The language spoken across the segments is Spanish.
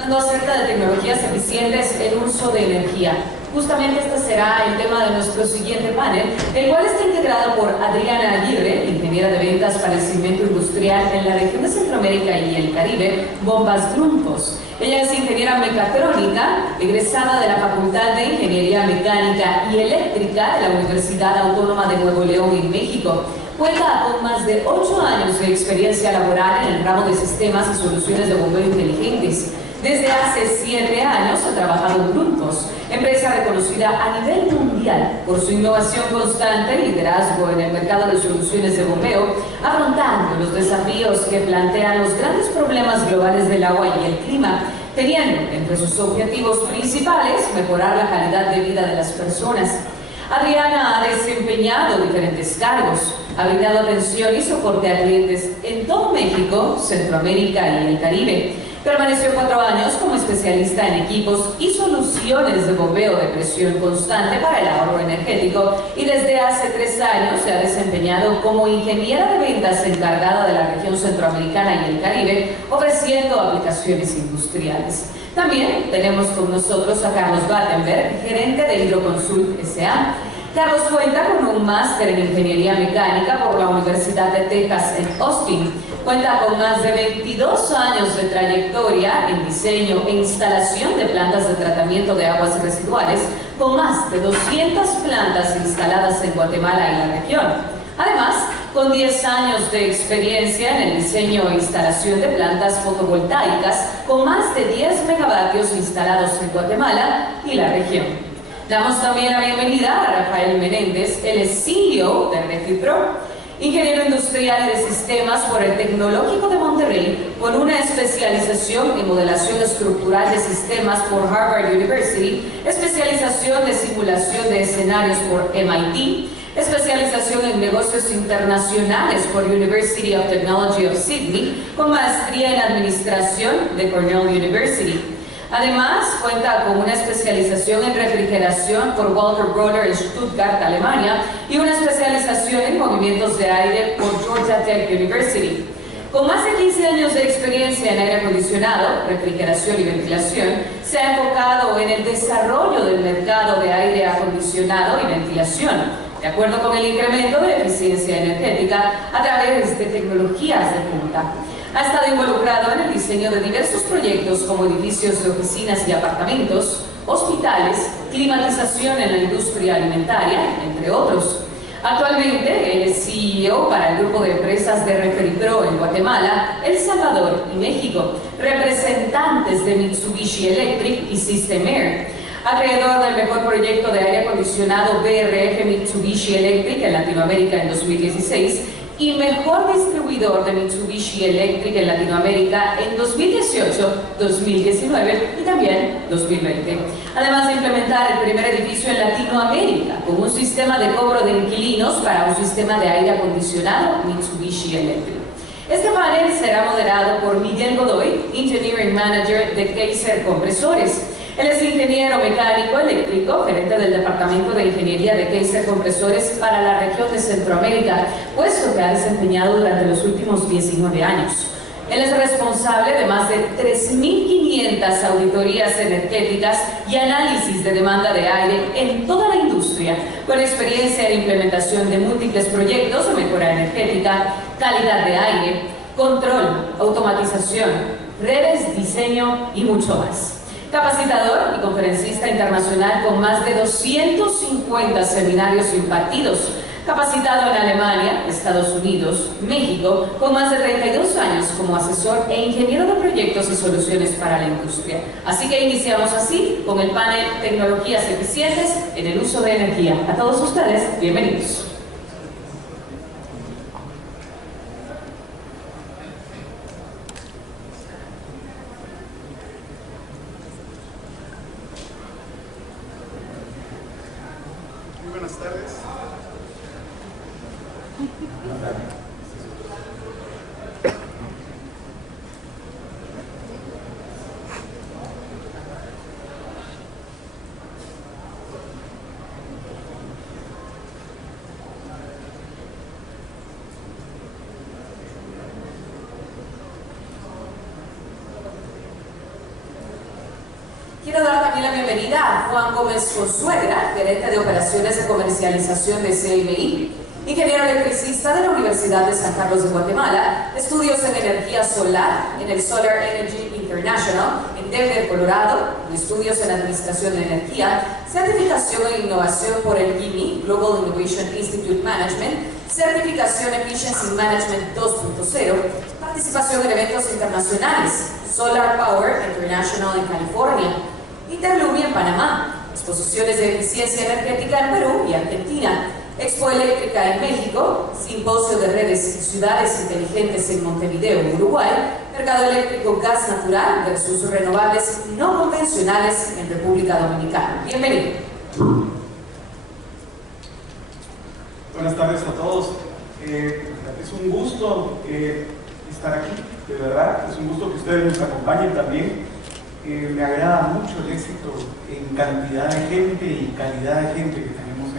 hablando acerca de tecnologías eficientes en uso de energía. Justamente este será el tema de nuestro siguiente panel, el cual está integrado por Adriana Aguirre, ingeniera de ventas para el segmento industrial en la región de Centroamérica y el Caribe, Bombas Grumpos. Ella es ingeniera mecatrónica, egresada de la Facultad de Ingeniería Mecánica y Eléctrica de la Universidad Autónoma de Nuevo León en México. Cuenta con más de 8 años de experiencia laboral en el ramo de sistemas y soluciones de bombeo inteligentes. Desde hace 7 años ha trabajado en Grumpos, empresa reconocida a nivel mundial por su innovación constante y liderazgo en el mercado de soluciones de bombeo, afrontando los desafíos que plantean los grandes problemas globales del agua y el clima, teniendo entre sus objetivos principales mejorar la calidad de vida de las personas. Adriana ha desempeñado diferentes cargos, ha brindado atención y soporte a clientes en todo México, Centroamérica y el Caribe. Permaneció 4 años como especialista en equipos y soluciones de bombeo de presión constante para el ahorro energético y desde hace 3 años se ha desempeñado como ingeniera de ventas encargada de la región centroamericana y el Caribe, ofreciendo aplicaciones industriales. También tenemos con nosotros a Carlos Battenberg, gerente de Hidroconsult S.A. Carlos cuenta con un máster en Ingeniería Mecánica por la Universidad de Texas en Austin. Cuenta con más de 22 años de trayectoria en diseño e instalación de plantas de tratamiento de aguas residuales, con más de 200 plantas instaladas en Guatemala y la región. Además, con 10 años de experiencia en el diseño e instalación de plantas fotovoltaicas, con más de 10 megavatios instalados en Guatemala y la región. Damos también la bienvenida a Rafael Menéndez, él es CEO de Refipro, ingeniero industrial y de sistemas por el Tecnológico de Monterrey, con una especialización en modelación estructural de sistemas por Harvard University, especialización de simulación de escenarios por MIT, especialización en negocios internacionales por University of Technology of Sydney, con maestría en administración de Cornell University. Además, cuenta con una especialización en refrigeración por Walter Brunner en Stuttgart, Alemania, y una especialización en movimientos de aire por Georgia Tech University. Con más de 15 años de experiencia en aire acondicionado, refrigeración y ventilación, se ha enfocado en el desarrollo del mercado de aire acondicionado y ventilación, de acuerdo con el incremento de eficiencia energética a través de tecnologías de punta. Ha estado involucrado en el diseño de diversos proyectos como edificios de oficinas y apartamentos, hospitales, climatización en la industria alimentaria, entre otros. Actualmente, él es CEO para el grupo de empresas de Refripro en Guatemala, El Salvador y México, representantes de Mitsubishi Electric y System Air, acreedor del mejor proyecto de aire acondicionado BRF Mitsubishi Electric en Latinoamérica en 2016 y mejor distribuidor de Mitsubishi Electric en Latinoamérica en 2018, 2019 y también 2020. Además de implementar el primer edificio en Latinoamérica con un sistema de cobro de inquilinos para un sistema de aire acondicionado Mitsubishi Electric. Este panel será moderado por Miguel Godoy, Engineering Manager de Kaiser Compresores. Él es ingeniero mecánico eléctrico, gerente del Departamento de Ingeniería de Kaiser Compresores para la región de Centroamérica, puesto que ha desempeñado durante los últimos 19 años. Él es responsable de más de 3.500 auditorías energéticas y análisis de demanda de aire en toda la industria, con experiencia en implementación de múltiples proyectos de mejora energética, calidad de aire, control, automatización, redes, diseño y mucho más. Capacitador y conferencista internacional con más de 250 seminarios impartidos, capacitado en Alemania, Estados Unidos, México, con más de 32 años como asesor e ingeniero de proyectos y soluciones para la industria. Así que iniciamos así con el panel Tecnologías eficientes en el uso de energía. A todos ustedes, bienvenidos. Buenas tardes. Quiero dar también la bienvenida a Juan Gómez Consuegra, gerente de operaciones de comercialización de CMI, ingeniero electricista de la Universidad de San Carlos de Guatemala, estudios en energía solar en el Solar Energy International en Denver, Colorado, estudios en administración de energía, certificación en innovación por el GIMI, Global Innovation Institute Management, certificación Efficiency Management 2.0, participación en eventos internacionales, Solar Power International en California, Interlumi en Panamá, exposiciones de eficiencia energética en Perú y Argentina, Expo Eléctrica en México, Simposio de Redes y Ciudades Inteligentes en Montevideo, Uruguay, Mercado Eléctrico Gas Natural versus Renovables No Convencionales en República Dominicana. Bienvenido. Buenas tardes a todos. Es un gusto estar aquí, de verdad. Es un gusto que ustedes nos acompañen también. Me agrada mucho el éxito en cantidad de gente y calidad de gente que tenemos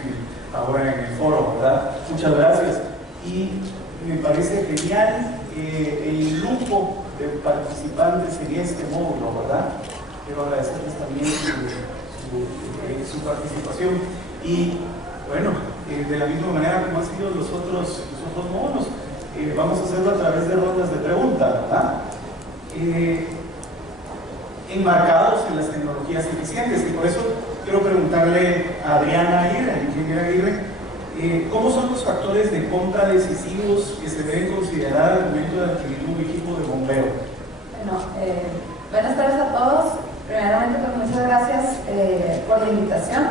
ahora en el foro, ¿verdad? Muchas gracias. Y me parece genial el grupo de participantes en este módulo, ¿verdad? Quiero agradecerles también su participación. Y bueno, de la misma manera como han sido los otros módulos, vamos a hacerlo a través de rondas de preguntas, ¿verdad? Enmarcados en las tecnologías eficientes, y por eso quiero preguntarle a Adriana Aguirre, ingeniera Aguirre, ¿cómo son los factores de compra decisivos que se deben considerar al momento de adquirir un equipo de bombeo? Bueno, buenas tardes a todos. Primeramente, pues muchas gracias por la invitación.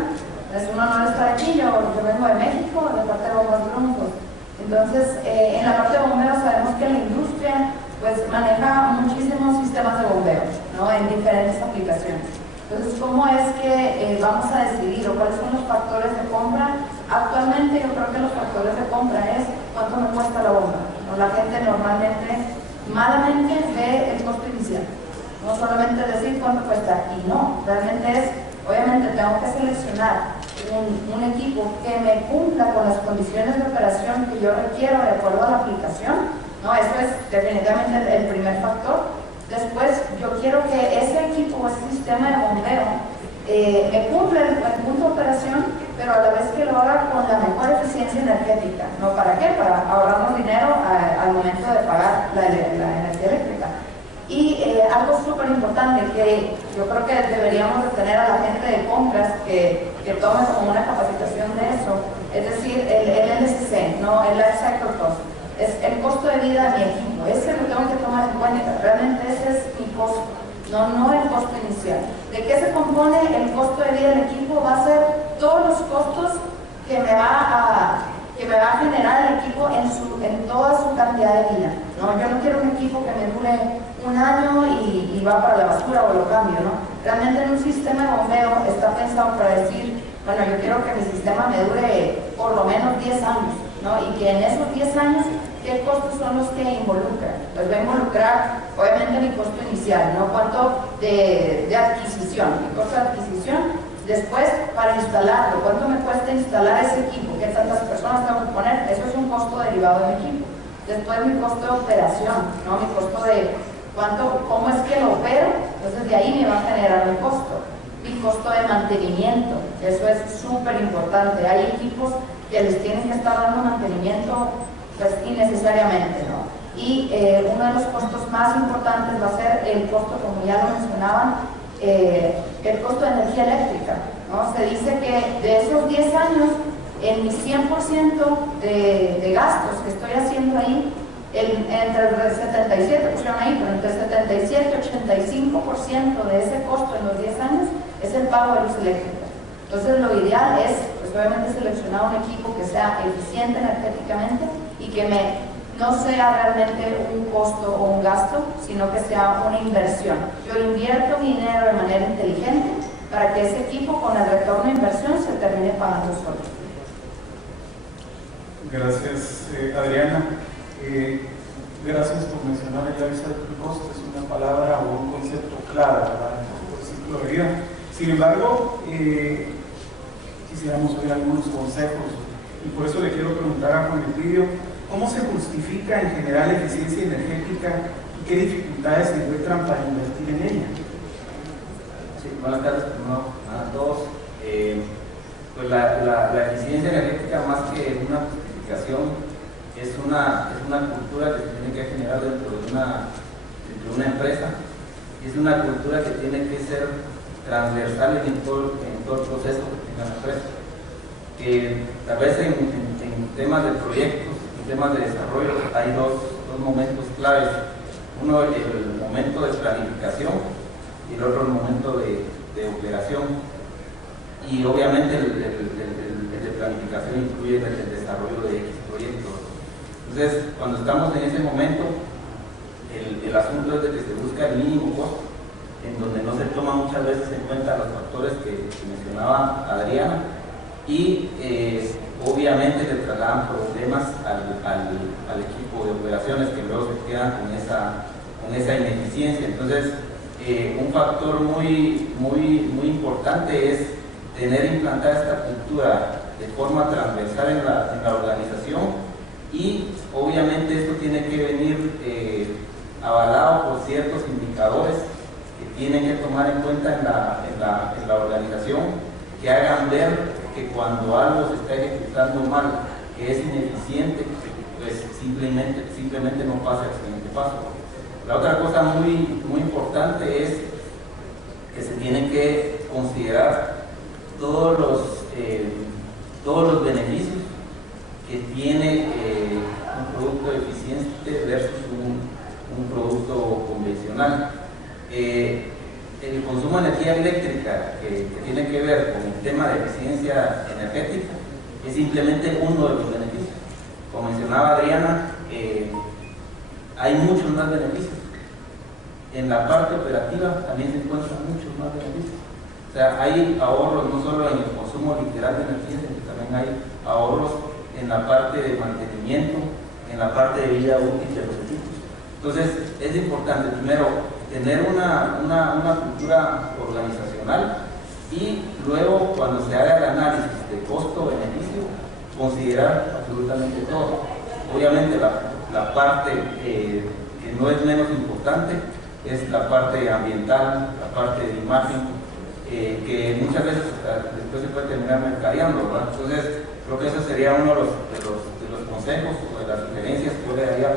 Es un honor estar aquí. Yo vengo de México, de parte de Bombas Grumpos. Entonces, en la parte de bomberos sabemos que la industria pues maneja muchísimos sistemas de bombeo, ¿no? En diferentes aplicaciones. Entonces, ¿cómo es que vamos a decidir o cuáles son los factores de compra? Actualmente yo creo que los factores de compra es cuánto me cuesta la bomba, ¿no? La gente normalmente, malamente ve el costo inicial, no solamente decir cuánto cuesta, y no, realmente es, obviamente tengo que seleccionar un equipo que me cumpla con las condiciones de operación que yo requiero de acuerdo a la aplicación, ¿no? Eso es definitivamente el primer factor. Después, yo quiero que ese equipo o ese sistema de bombeo me cumpla el punto de operación, pero a la vez que lo haga con la mejor eficiencia energética, ¿no? ¿Para qué? Para ahorrarnos dinero al momento de pagar la energía eléctrica. Y algo súper importante que yo creo que deberíamos de tener a la gente de compras que tome como una capacitación de eso, es decir, el LCC, ¿no? El Life Cycle Cost. Es el costo de vida de mi equipo, ese lo tengo que tomar en cuenta, realmente ese es mi costo, no el costo inicial. ¿De qué se compone el costo de vida del equipo? Va a ser todos los costos que me va a generar el equipo en toda su cantidad de vida, ¿no? Yo no quiero un equipo que me dure un año y va para la basura o lo cambio, ¿no? Realmente en un sistema de bombeo está pensado para decir, bueno, yo quiero que mi sistema me dure por lo menos 10 años, ¿no? Y que en esos 10 años, ¿qué costos son los que involucran? Pues va a involucrar, obviamente, mi costo inicial, ¿no? ¿Cuánto de adquisición? Mi costo de adquisición. Después, para instalarlo, ¿cuánto me cuesta instalar ese equipo? ¿Qué tantas personas tengo que poner? Eso es un costo derivado de mi equipo. Después, mi costo de operación, ¿no? Mi costo de cómo es que lo opero. Entonces, de ahí me va a generar un costo. Mi costo de mantenimiento, eso es súper importante. Hay equipos que les tienen que estar dando mantenimiento pues innecesariamente, ¿no? Y uno de los costos más importantes va a ser el costo, como ya lo mencionaban, el costo de energía eléctrica, ¿no? Se dice que de esos 10 años, en mi 100% de gastos que estoy haciendo ahí, entre el 77, pusieron ahí, pero entre el 77 y 85% de ese costo en los 10 años es el pago de luz eléctrica. Entonces lo ideal es, pues obviamente, seleccionar un equipo que sea eficiente energéticamente y que no sea realmente un costo o un gasto, sino que sea una inversión. Yo invierto mi dinero de manera inteligente para que ese equipo, con el retorno de inversión, se termine pagando solo. Gracias, Adriana. Gracias por mencionar el Life Cycle Cost, es una palabra o un concepto claro, ¿verdad? Por ciclo de vida. Sin embargo, quisiéramos oír algunos consejos, y por eso le quiero preguntar a Juan Elpidio, ¿cómo se justifica en general la eficiencia energética y qué dificultades se encuentran para invertir en ella? Sí, buenas tardes a todos. Pues la eficiencia energética, más que una justificación, es una cultura que se tiene que generar dentro de una empresa. Es una cultura que tiene que ser transversal en todo el proceso que tenga la empresa. Que tal vez en temas de proyectos, en temas de desarrollo, hay dos momentos claves. Uno, el momento de planificación, y el otro, el momento de operación. Y obviamente el de planificación incluye el desarrollo de X proyectos. Entonces, cuando estamos en ese momento, el asunto es de que se busca el mínimo costo, en donde no se toma muchas veces en cuenta los factores que mencionaba Adriana, y obviamente le trasladan problemas al equipo de operaciones, que luego se quedan con esa ineficiencia. Entonces, un factor muy importante es tener implantada esta cultura de forma transversal en la organización, y obviamente esto tiene que venir avalado por ciertos indicadores que tienen que tomar en cuenta en la organización, que hagan ver que cuando algo se está ejecutando mal, que es ineficiente, pues simplemente no pasa al siguiente paso. La otra cosa muy importante es que se tienen que considerar todos los beneficios que tiene un producto eficiente versus un producto convencional. El consumo de energía eléctrica que tiene que ver con el tema de eficiencia energética es simplemente uno de los beneficios. Como mencionaba Adriana, hay muchos más beneficios. En la parte operativa también se encuentran muchos más beneficios. O sea, hay ahorros no solo en el consumo literal de energía, sino que también hay ahorros en la parte de mantenimiento, en la parte de vida útil de los equipos. Entonces, es importante primero tener una cultura organizacional, y luego, cuando se haga el análisis de costo-beneficio, considerar absolutamente todo. Obviamente, la parte que no es menos importante es la parte ambiental, la parte de imagen, que muchas veces después se puede terminar mercadeando, ¿verdad? Entonces, creo que ese sería uno de los consejos o de las sugerencias que yo le daría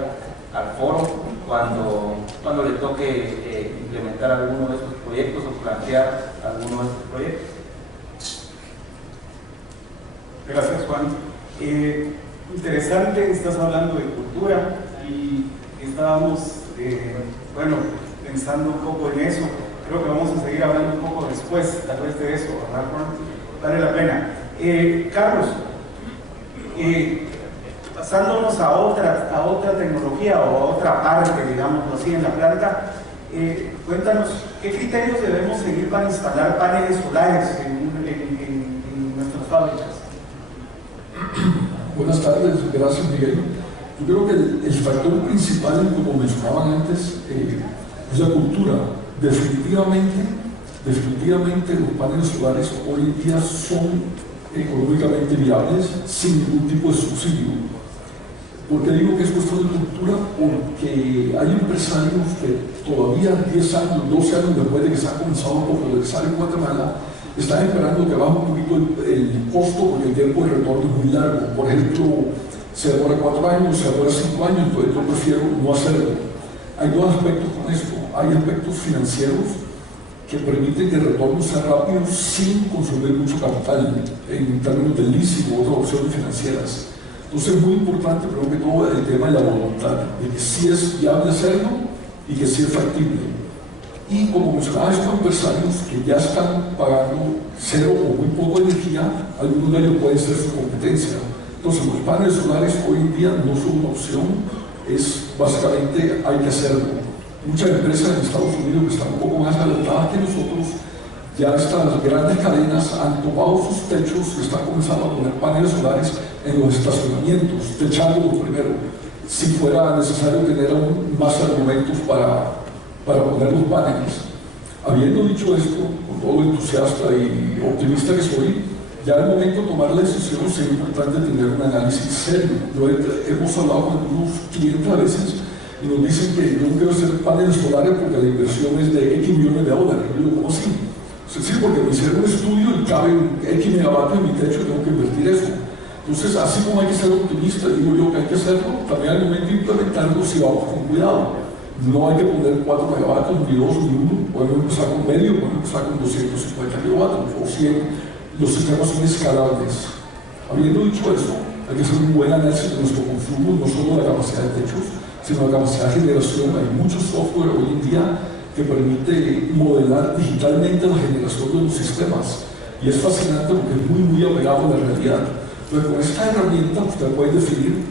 al foro cuando le toque implementar alguno de estos proyectos o plantear alguno de estos proyectos. Gracias, Juan. Interesante, estás hablando de cultura y estábamos, pensando un poco en eso. Creo que vamos a seguir hablando un poco después, tal vez de eso, ¿verdad, Juan? Vale la pena. Carlos, pasándonos a otra tecnología o a otra parte, digamos así, en la planta, cuéntanos, ¿qué criterios debemos seguir para instalar paneles solares en nuestras fábricas? Buenas tardes, gracias, Miguel. Yo creo que el factor principal, como mencionaban antes, es la cultura. Definitivamente los paneles solares hoy en día son económicamente viables sin ningún tipo de subsidio. ¿Por qué digo que es cuestión de cultura? Porque hay empresarios que todavía 10 años, 12 años después de que se ha comenzado a popularizar en Guatemala, están esperando que baje un poquito el costo, porque el tiempo de retorno es muy largo. Por ejemplo, se demora 4 años, se demora 5 años, entonces yo prefiero no hacerlo. Hay dos aspectos con esto. Hay aspectos financieros que permiten que el retorno sea rápido sin consumir mucho capital en términos de leasing u otras opciones financieras. Entonces es muy importante, primero que todo, el tema de la voluntad, de que sí es viable hacerlo y que sí es factible. Y como mencionaba, estos empresarios que ya están pagando cero o muy poco de energía, algunos de ellos pueden ser su competencia. Entonces los paneles solares hoy en día no son una opción, es básicamente hay que hacerlo. Muchas empresas en Estados Unidos que están un poco más adelantadas que nosotros, ya estas grandes cadenas han tomado sus techos y están comenzando a poner paneles solares en los estacionamientos, techándolos primero, si fuera necesario tener aún más argumentos para poner los paneles. Habiendo dicho esto, con todo lo entusiasta y optimista que soy, ya al momento de tomar la decisión sería importante tener un análisis serio. Hemos hablado con algunos clientes a veces y nos dicen que yo no quiero hacer paneles solares porque la inversión es de X millones de dólares. Yo digo, ¿cómo así? Sí, porque me hicieron un estudio y cabe X megavatios en mi techo y tengo que invertir eso. Entonces, así como hay que ser optimista, digo yo que hay que hacerlo, también al momento de implementarlo si vamos con cuidado. No hay que poner 4 megavatios, ni 2, ni 1, podemos empezar con medio, podemos empezar con 250 kilovatios o 100, los sistemas son escalables. Habiendo dicho eso, hay que hacer un buen análisis de nuestro consumo, no solo la capacidad de techos, sino la capacidad de generación. Hay mucho software hoy en día que permite modelar digitalmente la generación de los sistemas, y es fascinante porque es muy apegado a la realidad. Entonces, con esta herramienta usted puede definir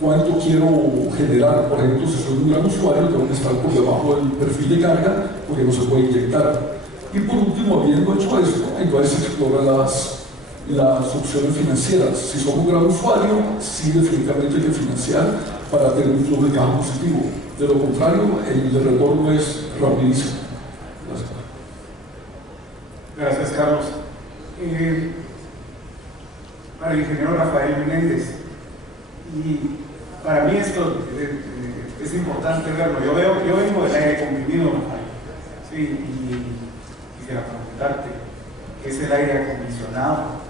cuánto quiero generar. Por ejemplo, si soy un gran usuario, tengo que estar por debajo del perfil de carga porque no se puede inyectar. Y por último, habiendo hecho esto, entonces se exploran las opciones financieras. Si somos un gran usuario, sí, definitivamente hay que financiar para tener un flujo de caja positivo. De lo contrario, el retorno es rapidísimo. Gracias, Carlos. Para el ingeniero Rafael Menéndez, y para mí esto es importante verlo. Yo vengo del aire comprimido, Rafael, sí, y quisiera preguntarte qué es el aire acondicionado,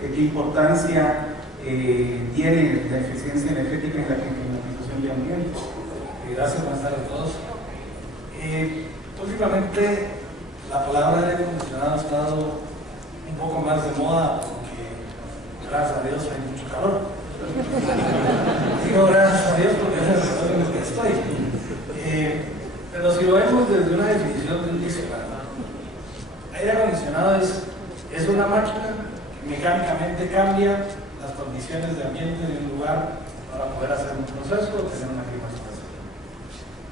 qué importancia tiene la eficiencia energética en la climatización de ambiente. Gracias, buenas tardes a todos. Últimamente la palabra aire acondicionado ha estado un poco más de moda porque, gracias a Dios, hay mucho calor. Digo gracias a Dios porque es el sector en el que estoy. Pero si lo vemos desde una definición de un diccionario, aire acondicionado es una máquina que mecánicamente cambia las condiciones de ambiente de un lugar para poder hacer un proceso o tener una climatización.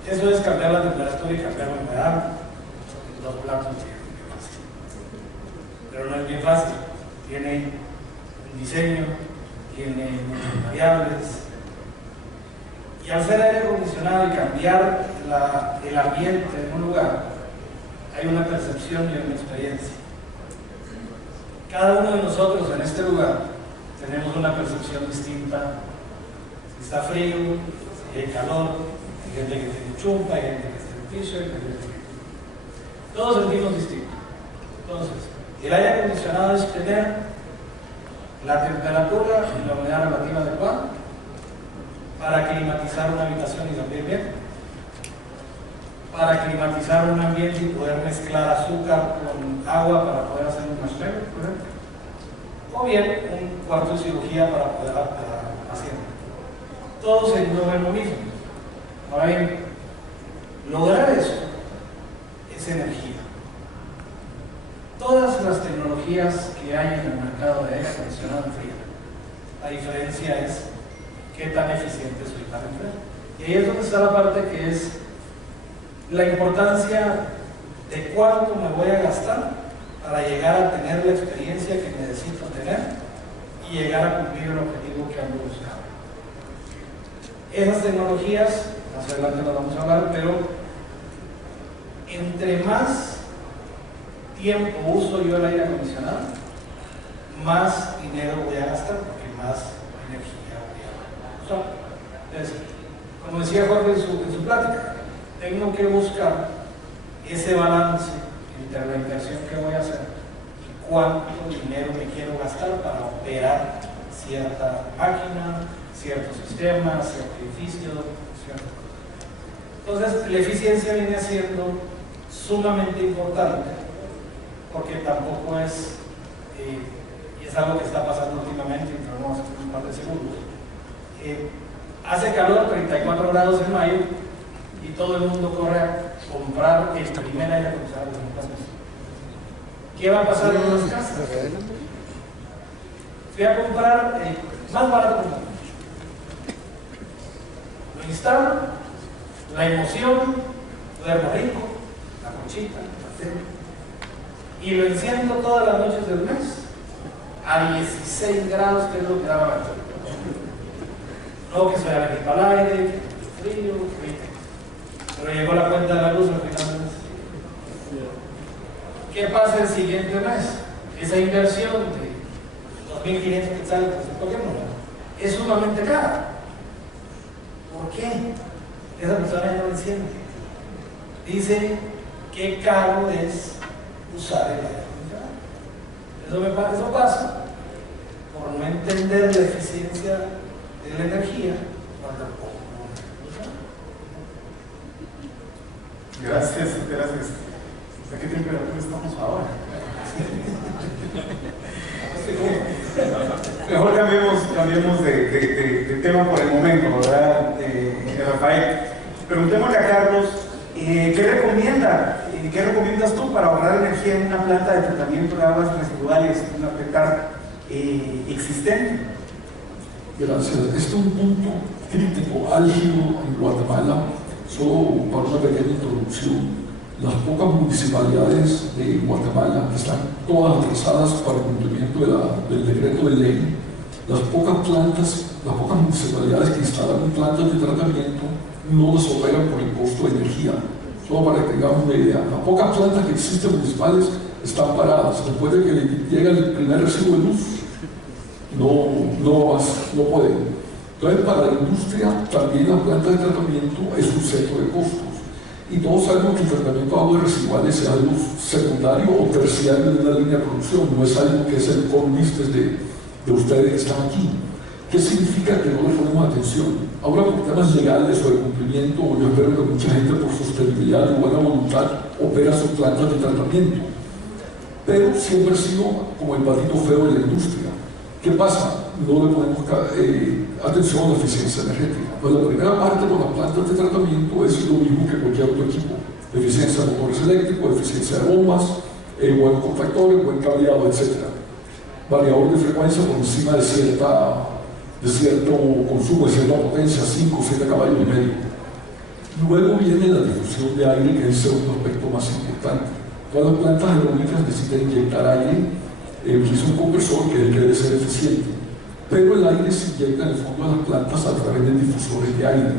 Eso es cambiar la temperatura y cambiar la humedad, los platos que fácil. Pero no es bien fácil, tiene un diseño, tiene muchas variables, y al ser aire acondicionado y cambiar el ambiente en un lugar, hay una percepción y una experiencia. Cada uno de nosotros en este lugar tenemos una percepción distinta. Si está frío, si hay calor, hay gente que tiene chumpa, hay gente que está en el piso, hay gente que... Todos sentimos distinto. Entonces, el aire acondicionado es tener la temperatura y la humedad relativa adecuada para climatizar una habitación y dormir bien, para climatizar un ambiente y poder mezclar azúcar con agua para poder hacer un marshmallow, por ejemplo, o bien un cuarto de cirugía para poder operar al paciente. Todo se engloba en lo mismo. Ahora bien, lograr eso es energía. Todas las tecnologías que hay en el mercado de aire acondicionado en frío, la diferencia es qué tan eficiente soy para el frío. Y ahí es donde está la parte que es la importancia de cuánto me voy a gastar para llegar a tener la experiencia que necesito tener y llegar a cumplir el objetivo que ando buscando. Esas tecnologías, más adelante las vamos a hablar, pero entre más tiempo uso yo el aire acondicionado, más dinero voy a gastar porque más energía voy a usar. Entonces, como decía Jorge en su plática, tengo que buscar ese balance entre la inversión que voy a hacer y cuánto dinero me quiero gastar para operar cierta máquina, cierto sistema, cierto edificio, cierto. Entonces, la eficiencia viene siendo sumamente importante porque tampoco es, y es algo que está pasando últimamente, entramos en un par de segundos. Hace calor, 34 grados en mayo, y todo el mundo corre a comprar el primer aire acondicionado en las casas. ¿Qué va a pasar en las casas? Fui a comprar el más barato del mundo. Lo instalo, la emoción, duermo rico, la conchita, el café, y lo enciendo todas las noches del mes a 16 grados, que es lo que daba antes. No que soy alérgico al aire, que frío, pero llegó la cuenta de la luz al final del mes. ¿Qué pasa el siguiente mes? Esa inversión de 2.500 quetzales del gobierno es sumamente cara. ¿Por qué? Esa persona ya no lo enciende. Dice qué caro es usar el aire acondicionado. Eso pasa por no entender la eficiencia de la energía cuando pongo usar. Gracias. ¿A qué temperatura estamos ahora? Mejor cambiemos de tema por el momento, ¿verdad, Rafael? Preguntémosle a Carlos, ¿qué recomiendas tú para ahorrar energía en una planta de tratamiento de aguas residuales, una PETAR existente? Gracias. Este es un punto crítico, álgido en Guatemala. Solo para una pequeña introducción, las pocas municipalidades de Guatemala que están todas atrasadas para el cumplimiento del decreto de ley, las pocas municipalidades que instalan plantas de tratamiento no las operan por el costo de energía. Solo para que tengamos una idea, las pocas plantas que existen municipales están paradas. Después de que llega el primer recibo de luz, no pueden. Entonces, para la industria, también la planta de tratamiento es un centro de costos. Y todos sabemos que el tratamiento de aguas residuales es algo secundario o terciario de una línea de producción, no es algo que es el core business de ustedes que están aquí. ¿Qué significa que no le ponemos atención? Ahora, por temas legales o de cumplimiento, yo espero que mucha gente por sostenibilidad y buena voluntad opera sus plantas de tratamiento. Pero siempre ha sido como el patito feo de la industria. ¿Qué pasa? No le ponemos atención a la eficiencia energética. Pues la primera parte con las plantas de tratamiento es lo mismo que cualquier otro equipo. Eficiencia de motores eléctricos, eficiencia de bombas, buenos confactores, buen cableado, etc. Variador de frecuencia por encima de cierto consumo, de cierta potencia, 5 o 7 caballos y medio. Luego viene la difusión de aire, que es el segundo aspecto más importante. Todas las plantas eólicas necesitan inyectar aire, utiliza un compresor que debe ser eficiente, pero el aire se inyecta en el fondo de las plantas a través de difusores de aire.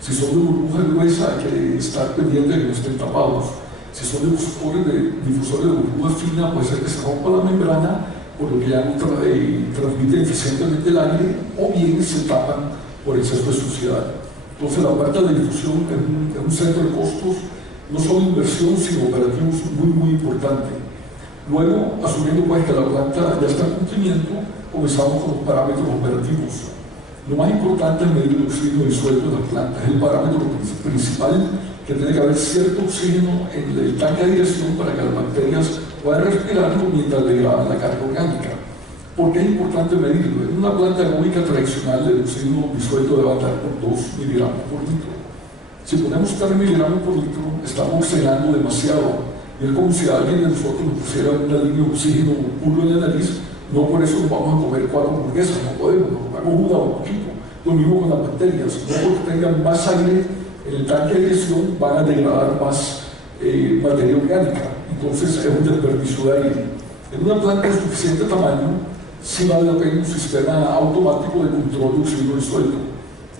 Si son de burbuja gruesa, hay que estar pendiente de que no estén tapados. Si son difusores de burbuja fina, puede ser que se rompa la membrana, por lo que ya no transmite eficientemente el aire, o bien se tapan por exceso de suciedad. Entonces, la parte de difusión es un centro de costos, no solo inversión, sino operativos muy importante. Luego, asumiendo pues que la planta ya está en cumplimiento, comenzamos con los parámetros operativos. Lo más importante es medir el oxígeno disuelto de las plantas. Es el parámetro principal, que tiene que haber cierto oxígeno en el tanque de aireación para que las bacterias puedan respirarlo mientras degradan la carga orgánica. ¿Por qué es importante medirlo? En una planta eólica tradicional, el oxígeno disuelto debe andar por 2 miligramos por litro. Si ponemos 3 miligramos por litro, estamos oxidando demasiado. Y es como si alguien de nosotros nos pusiera una línea de oxígeno puro en la nariz. No por eso nos vamos a comer 4 hamburguesas, no podemos, nos comemos una o un poquito. Lo mismo con las bacterias, no porque tengan más aire en el tanque de aireación van a degradar más materia orgánica. Entonces es un desperdicio de aire. En una planta de suficiente tamaño, sí vale la pena un sistema automático de control de oxígeno disuelto,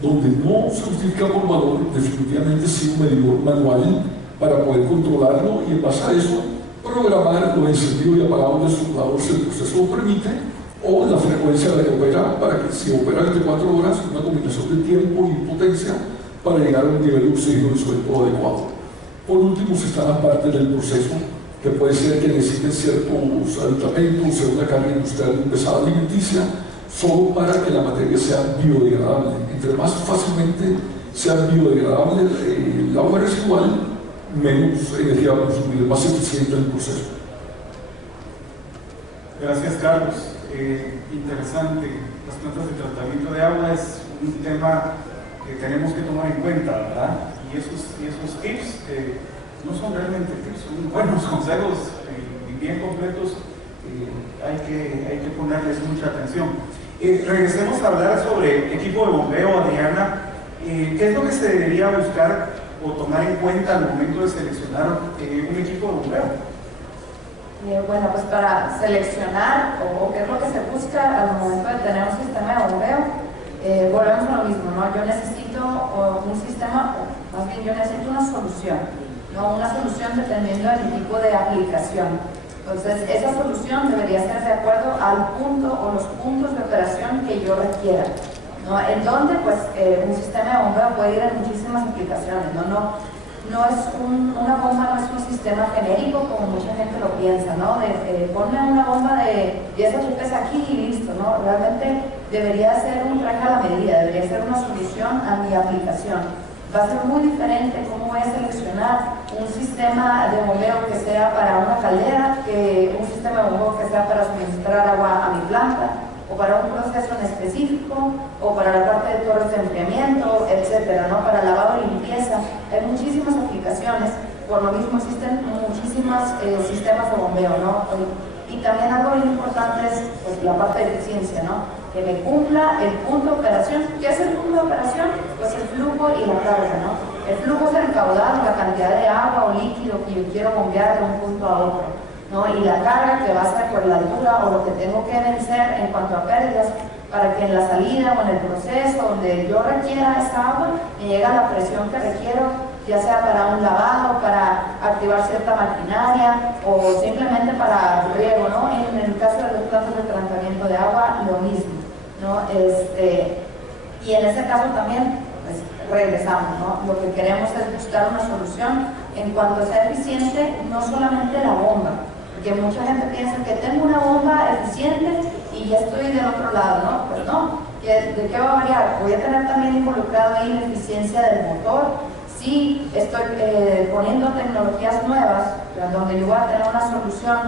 donde no se justifica por valor, definitivamente sí un medidor manual para poder controlarlo y en base a eso programar los encendidos y apagados del soldador si el proceso lo permite, o la frecuencia a la que opera, para que si opera 24 horas, una combinación de tiempo y potencia para llegar a un nivel de oxígeno disuelto adecuado. Por último, si están las partes del proceso, que puede ser que necesiten ciertos aditamentos, sea una carga industrial pesada alimenticia, solo para que la materia sea biodegradable. Entre más fácilmente sea biodegradable el agua residual, menos energía va a consumir, más eficiente el proceso. Gracias, Carlos. Interesante. Las plantas de tratamiento de agua es un tema que tenemos que tomar en cuenta, ¿verdad? Y esos tips no son realmente tips, son buenos consejos bien completos. Hay que ponerles mucha atención. Regresemos a hablar sobre equipo de bombeo, Adriana. ¿Qué es lo que se debería buscar o tomar en cuenta al momento de seleccionar un equipo de bombeo? Bueno, pues para seleccionar o qué es lo que se busca al momento de tener un sistema de bombeo, volvemos a lo mismo, ¿no? Yo necesito un sistema, o más bien yo necesito una solución, ¿no? Una solución dependiendo del tipo de aplicación. Entonces, esa solución debería ser de acuerdo al punto o los puntos de operación que yo requiera, ¿no? En donde, pues, un sistema de bombeo puede ir en muchísimas aplicaciones, ¿no? una bomba no es un sistema genérico como mucha gente lo piensa, ¿no? Ponme una bomba de 10 HP aquí y listo, ¿no? Realmente debería ser un traje a la medida, debería ser una solución a mi aplicación. Va a ser muy diferente cómo voy a seleccionar un sistema de bombeo que sea para una caldera, que un sistema de bombeo que sea para suministrar agua a mi planta, o para un proceso en específico, o para la parte de torres de enfriamiento, etcétera, ¿no? Para lavado y limpieza. Hay muchísimas aplicaciones, por lo mismo existen muchísimos sistemas de bombeo, ¿no? Y también algo bien importante es pues, la parte de eficiencia, ¿no? Que me cumpla el punto de operación. ¿Qué es el punto de operación? Pues el flujo y la carga, ¿no? El flujo es el caudal, la cantidad de agua o líquido que yo quiero bombear de un punto a otro, ¿no? Y la carga que va a ser por la altura o lo que tengo que vencer en cuanto a pérdidas para que en la salida o en el proceso donde yo requiera esa agua me llegue a la presión que requiero, ya sea para un lavado, para activar cierta maquinaria o simplemente para riego, ¿no? En el caso de los plantas de tratamiento de agua, lo mismo, ¿no? Y en ese caso también, pues regresamos, ¿no? Lo que queremos es buscar una solución en cuanto sea eficiente, no solamente la bomba, porque mucha gente piensa que tengo una bomba eficiente y ya estoy del otro lado, ¿no? Pues no, ¿de qué va a variar? Voy a tener también involucrado ahí la eficiencia del motor. Sí, estoy poniendo tecnologías nuevas, donde yo voy a tener una solución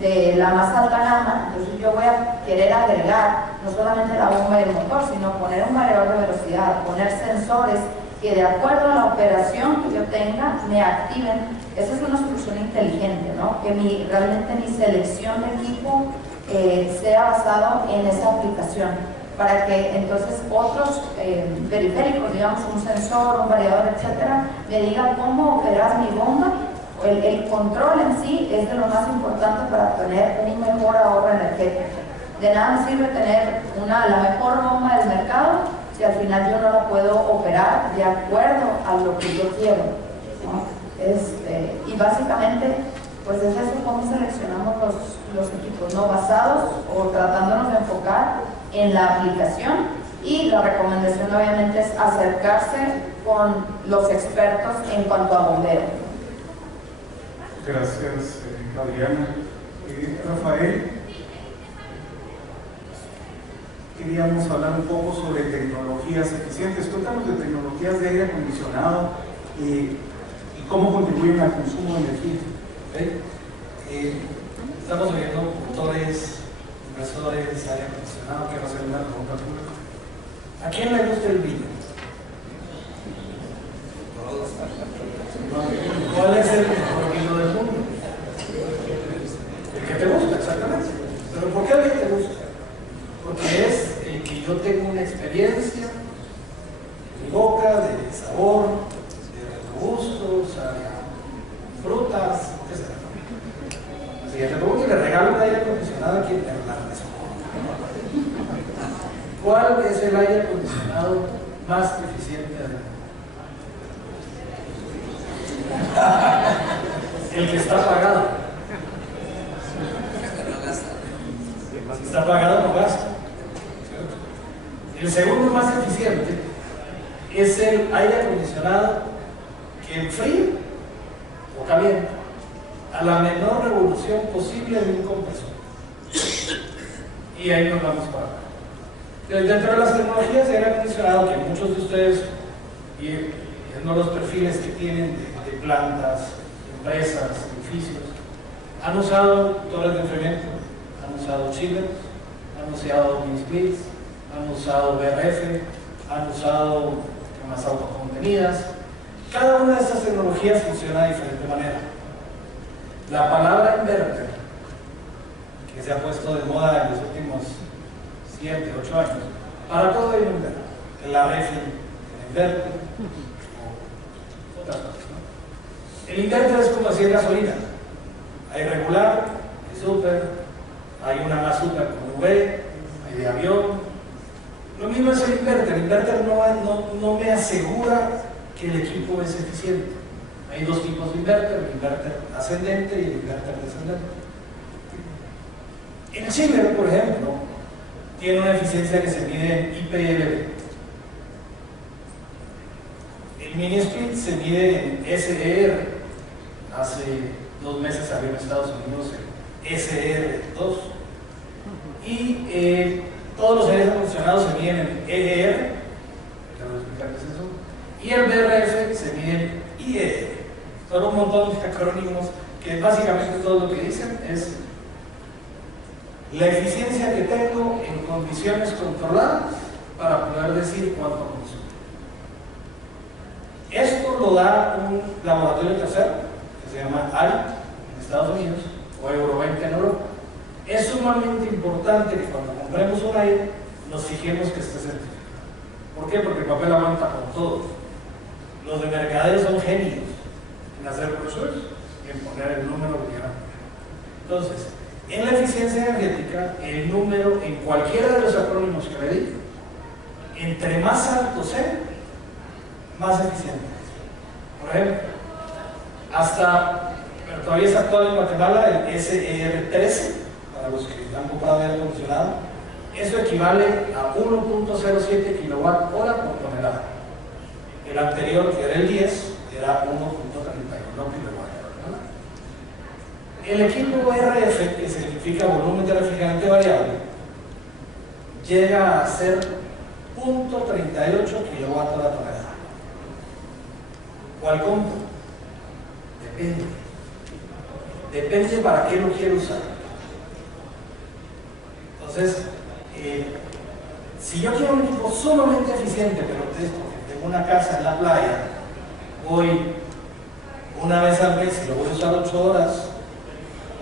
de la más alta gama, entonces yo voy a querer agregar no solamente la bomba y el motor, sino poner un variador de velocidad, poner sensores que de acuerdo a la operación que yo tenga, me activen. Esa es una solución inteligente, ¿no? Que realmente mi selección de equipo sea basado en esa aplicación, para que entonces otros periféricos, digamos un sensor, un variador, etcétera, me digan cómo operar mi bomba. El control en sí es de lo más importante para tener un mejor ahorro energético. De nada me sirve tener la mejor bomba del mercado si al final yo no la puedo operar de acuerdo a lo que yo quiero, ¿no? Y básicamente, pues es eso, cómo seleccionamos los equipos, ¿no? Basados o tratándonos de enfocar en la aplicación, y la recomendación obviamente es acercarse con los expertos en cuanto a bombeo. Gracias, Adriana. Rafael, queríamos hablar un poco sobre tecnologías eficientes. Cuéntanos de tecnologías de aire acondicionado y cómo contribuyen al consumo de energía. ¿Okay? Estamos viendo motores, compresores, aire acondicionado. Quiero hacer una pregunta pública. ¿A quién le gusta el vino? ¿Cuál es el mejor vino del mundo? El que te gusta, exactamente. ¿Pero por qué el que te gusta? Porque es el que yo tengo una experiencia en mi boca, de sabor, de regustos, frutas, etc. Si te pregunto y le regalo un aire acondicionado, ¿quién te la responde? ¿Cuál es el aire acondicionado más eficiente del mundo? El que está pagado. Si está pagado, no gasta. El segundo más eficiente es el aire acondicionado que enfría o calienta a la menor revolución posible de un compresor. Y ahí nos vamos para acá. Dentro de las tecnologías de aire acondicionado, que muchos de ustedes, viendo los perfiles que tienen de plantas, empresas, edificios, han usado torres de enfriamiento, han usado chillers, han usado mini splits, han usado BRF, han usado camas autocontenidas. Cada una de estas tecnologías funciona de diferente manera. La palabra inverter, que se ha puesto de moda en los últimos 7, 8 años, para todo hay un inverter. La refri, el inverter, o otras cosas, ¿no? El inverter es como decir gasolina. Hay regular, hay super, hay una más super con V, hay de avión. Lo mismo es el inverter. El inverter no me asegura que el equipo es eficiente. Hay dos tipos de inverter: el inverter ascendente y el inverter descendente. El chiller, por ejemplo, tiene una eficiencia que se mide en IPLB. El mini split se mide en SER. Hace 2 meses salió en Estados Unidos el SER2. Y todos los aires acondicionados se miden en EER. Ya voy a explicar qué es eso. Y el BRF se mide en IER. Son un montón de acrónimos que básicamente todo lo que dicen es la eficiencia que tengo en condiciones controladas para poder decir cuánto consumo. Esto lo da un laboratorio tercero que se llama ARI en Estados Unidos o Euro 20 en Europa. Es sumamente importante que cuando compremos un aire nos fijemos que esté certificado. ¿Por qué? Porque el papel aguanta con todo. Los de mercadeo son genios en hacer brochures y en poner el número que quieran. Entonces, en la eficiencia energética, el número en cualquiera de los acrónimos que le di, entre más alto sea, más eficiente es. Por ejemplo, pero todavía es actual en Guatemala, el SER13, para los que han comprado aire acondicionado, eso equivale a 1.07 kWh por tonelada. El anterior, que era el 10, era 1.31 kWh. El equipo RF, que significa volumen de refrigerante variable, llega a ser 0.38 kWh la tonelada. ¿Cuál compro? Depende. Depende para qué lo quiero usar. Entonces, si yo quiero un equipo sumamente eficiente, pero tengo una casa en la playa, voy una vez al mes y lo voy a usar 8 horas,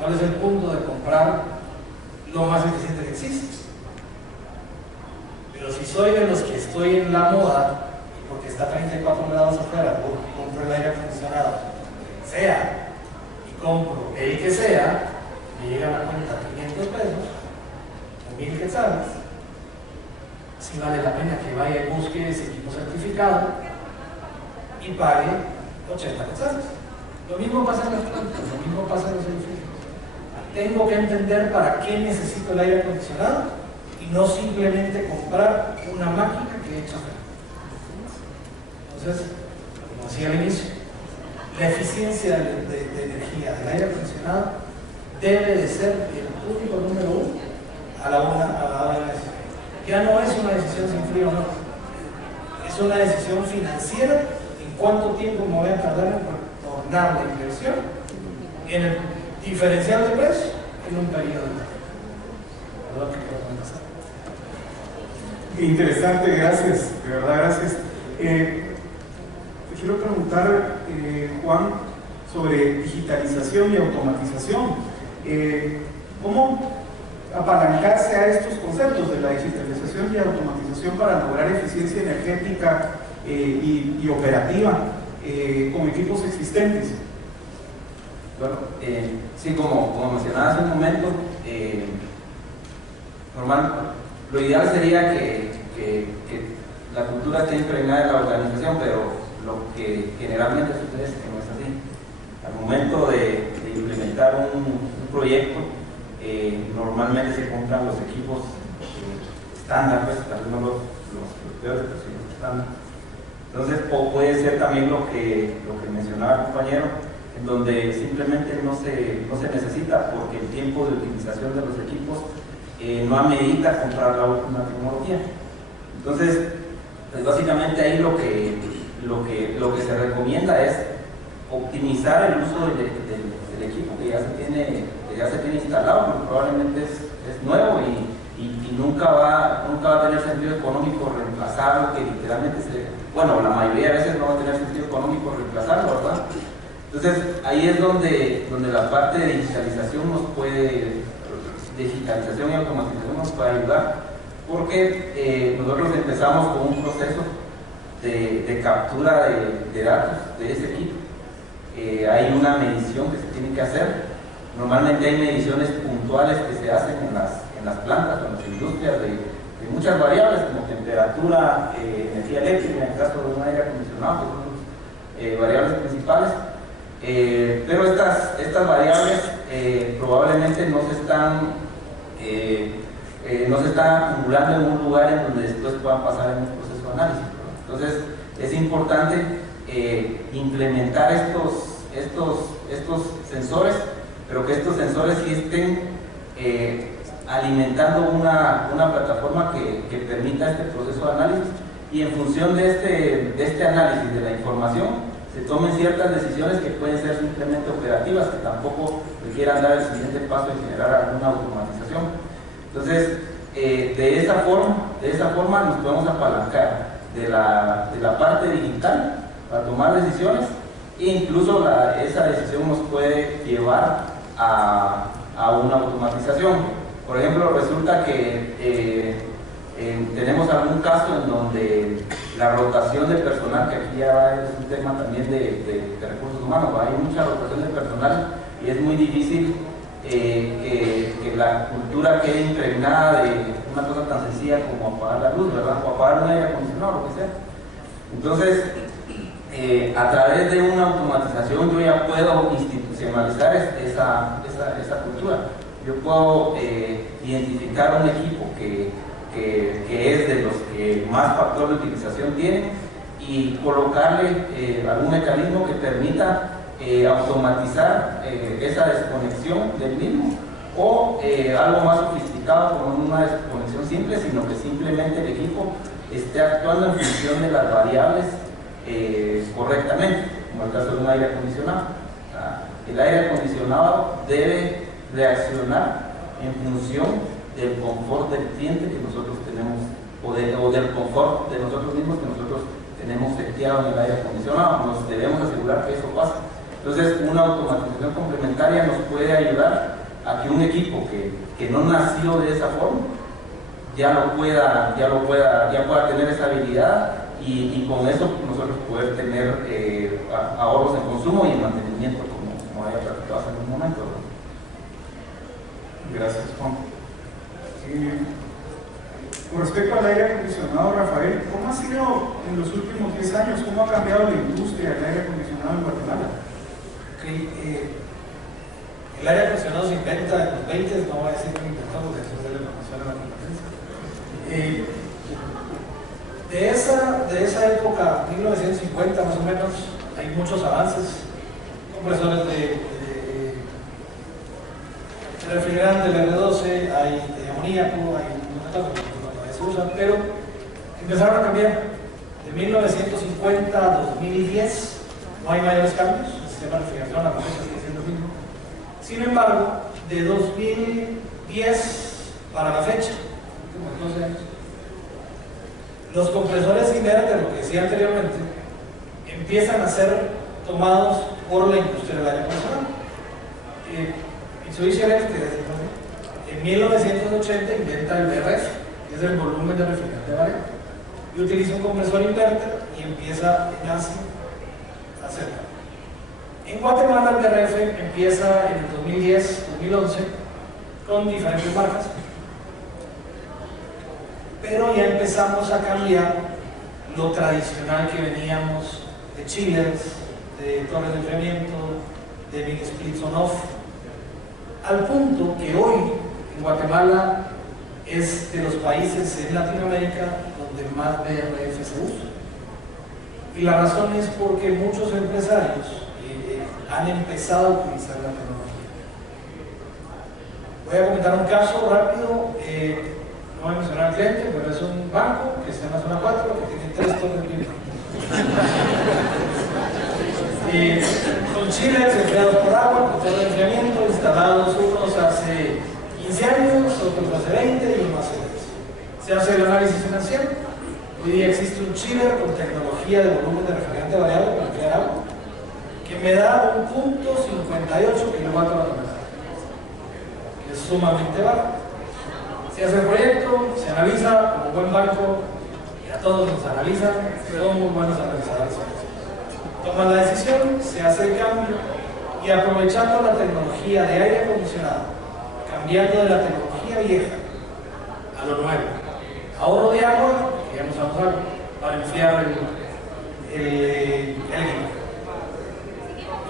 ¿cuál es el punto de comprar lo más eficiente que existe? Pero si soy de los que estoy en la moda, porque está a 34 grados afuera, compro el aire acondicionado, sea, y compro el que sea, me llega a la cuenta 500 pesos, o 1000 quetzales, si vale la pena que vaya y busque ese equipo certificado y pague 80 quetzales. Lo mismo pasa en las plantas, lo mismo pasa en los edificios. Tengo que entender para qué necesito el aire acondicionado y no simplemente comprar una máquina que echa frío. Entonces, como decía al inicio, la eficiencia de energía del aire acondicionado debe de ser el único número 1 a la hora de decisión. Ya no es una decisión sin frío o no, es una decisión financiera en cuánto tiempo me voy a tardar en retornar la inversión en el diferencial de precio en un periodo de tiempo. Interesante, gracias, de verdad, gracias. Te quiero preguntar, Juan, sobre digitalización y automatización. ¿Cómo apalancarse a estos conceptos de la digitalización y automatización para lograr eficiencia energética y operativa con equipos existentes? Bueno, sí, como mencionaba hace un momento, normal, lo ideal sería que la cultura esté impregnada en la organización, pero lo que generalmente sucede es que no es así. Al momento de implementar un proyecto, normalmente se compran los equipos estándar, pues, tal vez no los peores, pero sí los estándar. Entonces, puede ser también lo que mencionaba el compañero, en donde simplemente no se necesita porque el tiempo de utilización de los equipos no amerita comprar la última tecnología. Entonces, pues básicamente ahí lo que se recomienda es optimizar el uso del equipo que ya se tiene instalado, porque probablemente es nuevo y nunca va a tener sentido económico reemplazarlo, que literalmente la mayoría de veces no va a tener sentido económico reemplazarlo, ¿verdad? Entonces, ahí es donde la parte de digitalización y automatización nos puede ayudar, porque nosotros empezamos con un proceso de captura de datos de ese equipo. Hay una medición que se tiene que hacer. Normalmente hay mediciones puntuales que se hacen en las plantas o en las industrias de muchas variables, como temperatura, energía eléctrica, en el caso de un aire acondicionado, que son variables principales. Pero estas variables probablemente no se están acumulando en un lugar en donde después puedan pasar en un proceso de análisis, ¿no? Entonces es importante implementar estos sensores, pero que estos sensores sí estén alimentando una plataforma que permita este proceso de análisis, y en función de este análisis de la información se tomen ciertas decisiones que pueden ser simplemente operativas, que tampoco requieran dar el siguiente paso y generar alguna automatización. Entonces, de esa forma nos podemos apalancar de la parte digital para tomar decisiones, e incluso esa decisión nos puede llevar a una automatización. Por ejemplo, resulta que tenemos algún caso en donde la rotación de personal, que aquí ya es un tema también de recursos humanos, hay mucha rotación de personal y es muy difícil que la cultura quede impregnada de una cosa tan sencilla como apagar la luz, ¿verdad? O apagar un aire acondicionado, lo que sea. Entonces, a través de una automatización yo ya puedo institucionalizar esa cultura. Yo puedo identificar un equipo que es de los que más factor de utilización tiene y colocarle algún mecanismo que permita automatizar esa desconexión del mismo, o algo más sofisticado como una desconexión simple, sino que simplemente el equipo esté actuando en función de las variables correctamente, como el caso de un aire acondicionado. El aire acondicionado debe reaccionar en función del confort del cliente que nosotros tenemos, o del confort de nosotros mismos que nosotros tenemos seteado en el aire acondicionado. Nos debemos asegurar que eso pase. Entonces, una automatización complementaria nos puede ayudar a que un equipo que no nació de esa forma ya pueda tener esa habilidad, y con eso nosotros poder tener ahorros en consumo y en mantenimiento, como había platicado hace un momento. Gracias, Juan. Con respecto al aire acondicionado, Rafael, ¿cómo ha sido en los últimos 10 años? ¿Cómo ha cambiado la industria del aire acondicionado en Guatemala? El aire acondicionado se inventa en los 20, no voy a decir que lo inventó porque eso es lo que suena la competencia. De esa época, 1950 más o menos, hay muchos avances, compresores de refrigerante del R12, hay de amoníaco, hay muchas cosas que todavía se usan, pero empezaron a cambiar. De 1950 a 2010 no hay mayores cambios, el sistema de refrigeración, la potencia sigue siendo el mismo. Sin embargo, de 2010 para la fecha, últimos 12 años, los compresores inverter, lo que decía anteriormente, empiezan a ser tomados por la industria del aire acondicionado. Mitsubishi Electric, en 1980 inventa el VRF, que es el volumen de refrigerante variable, y utiliza un compresor inverter y empieza en Asia a hacerlo. En Guatemala el VRF empieza en el 2010-2011 con diferentes marcas, pero ya empezamos a cambiar lo tradicional que veníamos de chillers, de torres de enfriamiento, de mini splits on-off, al punto que hoy en Guatemala es de los países en Latinoamérica donde más VRF se usa. Y la razón es porque muchos empresarios han empezado a utilizar la tecnología. Voy a comentar un caso rápido, no voy a mencionar al cliente, pero es un banco que está en la zona 4 que tiene 3 torres de enfriamiento. Con chillers enfriados por agua, con torres de enfriamiento, instalados unos hace 15 años, otros hace 20 y unos hace 10. Se hace el análisis financiero. Hoy día existe un chiller con tecnología de volumen de refrigerante variable para enfriar agua, que me da 1.58 kilovatios a la mesa, que es sumamente bajo. Se hace el proyecto, se analiza como buen banco, y a todos nos analizan, son muy buenos analizadores. Toman la decisión, se hace el cambio, y aprovechando la tecnología de aire acondicionado, cambiando de la tecnología vieja a lo nuevo, ahorro de agua, que ya no usamos agua, para enfriar el equipo.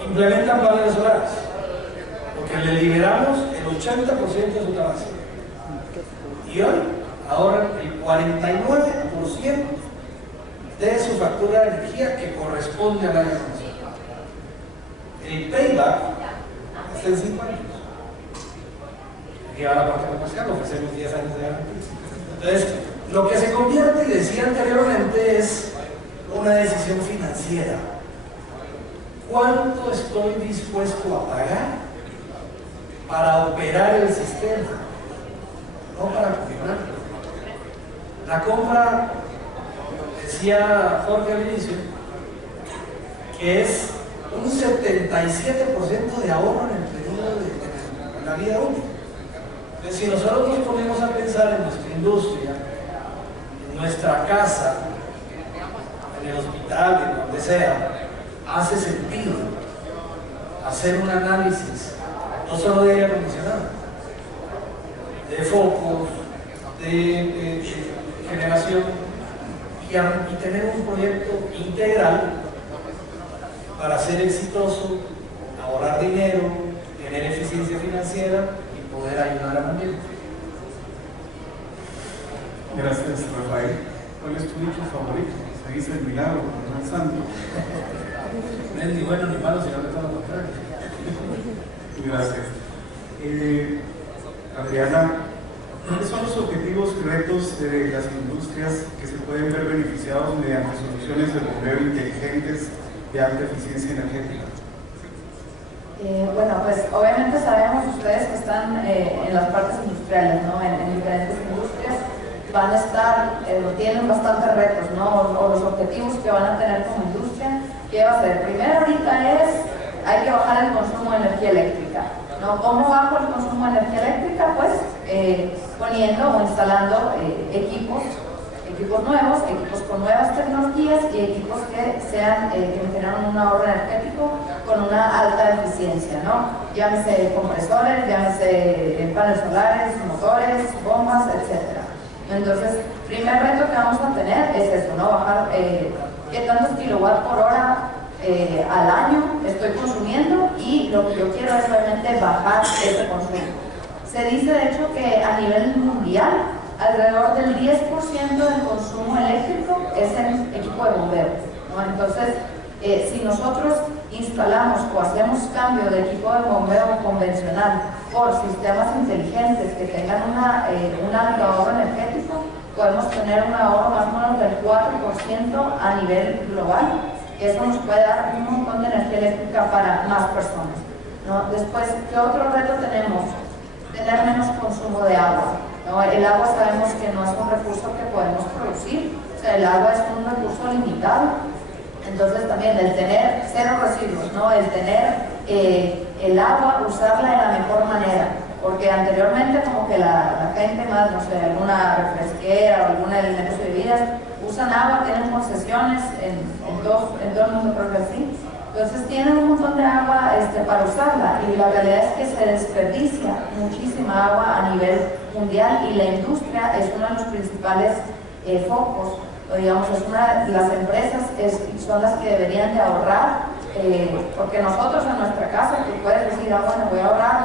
Implementan paneles solares, porque le liberamos el 80% de su trabajo. Y hoy ahorran el 49% de su factura de energía que corresponde al aire acondicionado. El payback está en 5 años. Y a la parte comercial ofrecemos 10 años de garantía. Entonces, lo que se convierte, y decía anteriormente, es una decisión financiera. ¿Cuánto estoy dispuesto a pagar para operar el sistema? No para configurarlo. La compra, decía Jorge al inicio, que es un 77% de ahorro en el periodo de la vida útil. Entonces, si nosotros nos ponemos a pensar en nuestra industria, en nuestra casa, en el hospital, en donde sea, hace sentido hacer un análisis no solo de aire acondicionado, de focos, de generación y tener un proyecto integral para ser exitoso, ahorrar dinero, tener eficiencia financiera y poder ayudar al ambiente. Gracias, Rafael. ¿Cuál es tu dicho favorito? Se dice el milagro, no el santo. No es ni bueno ni malo, sino que todo lo contrario. Gracias. Adriana, ¿cuáles son los objetivos y retos de las industrias que se pueden ver beneficiados mediante soluciones de bombeo inteligentes de alta eficiencia energética? Bueno, pues obviamente sabemos ustedes que están en las partes industriales, ¿no? En diferentes industrias van a estar, tienen bastantes retos, ¿no? O los objetivos que van a tener como industria. ¿Qué va a ser? Primero ahorita hay que bajar el consumo de energía eléctrica, ¿no? ¿Cómo bajo el consumo de energía eléctrica? Pues poniendo o instalando equipos nuevos, equipos con nuevas tecnologías y equipos que me generan un ahorro energético con una alta eficiencia, ¿no? Llámese compresores, llámese paneles solares, motores, bombas, etc. Entonces, primer reto que vamos a tener es eso, ¿no? Bajar qué tantos kilowatt por hora al año estoy consumiendo, y lo que yo quiero es realmente bajar ese consumo. Se dice de hecho que a nivel mundial alrededor del 10% del consumo eléctrico es en equipo de bombeo, ¿no? Entonces, si nosotros instalamos o hacemos cambio de equipo de bombeo convencional por sistemas inteligentes que tengan un alto ahorro energético, podemos tener un ahorro más o menos del 4% a nivel global. Eso nos puede dar un montón de energía eléctrica para más personas, ¿no? Después, ¿qué otro reto tenemos? Tener menos consumo de agua, ¿no? El agua sabemos que no es un recurso que podemos producir, o sea, el agua es un recurso limitado. Entonces también el tener cero residuos, ¿no? El tener el agua, usarla de la mejor manera, porque anteriormente como que la gente más, no sé, alguna refresquera o algún alimento de bebidas, usan agua, tienen concesiones en todo el mundo, creo que sí. Entonces tienen un montón de agua para usarla, y la realidad es que se desperdicia muchísima agua a nivel mundial, y la industria es uno de los principales focos, o digamos, las empresas son las que deberían de ahorrar, porque nosotros en nuestra casa, tú puedes decir, bueno, voy a ahorrar,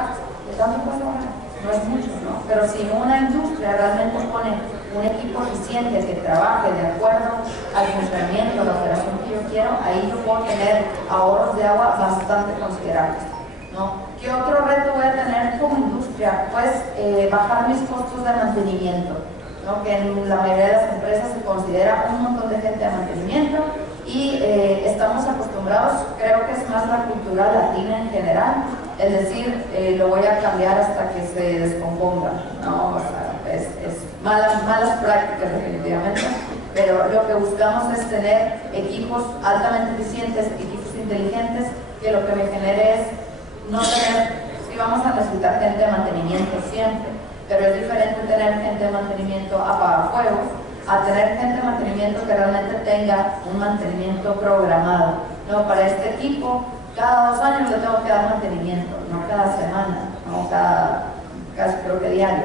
¿qué tanto puedes ahorrar? No es mucho, ¿no? Pero si una industria realmente pone un equipo eficiente que trabaje de acuerdo al funcionamiento, a la operación que yo quiero, ahí yo puedo tener ahorros de agua bastante considerables, ¿no? ¿Qué otro reto voy a tener como industria? Pues bajar mis costos de mantenimiento, ¿no? Que en la mayoría de las empresas se considera un montón de gente de mantenimiento, y estamos acostumbrados, creo que es más la cultura latina en general, es decir, lo voy a cambiar hasta que se descomponga, ¿no? O sea, es malas prácticas definitivamente, pero lo que buscamos es tener equipos altamente eficientes, equipos inteligentes, que lo que me genere es no tener, sí vamos a necesitar gente de mantenimiento siempre, pero es diferente tener gente de mantenimiento apagafuegos a tener gente de mantenimiento que realmente tenga un mantenimiento programado, ¿no? Para este equipo, cada 2 años le tengo que dar mantenimiento, no cada semana, no casi creo que diario.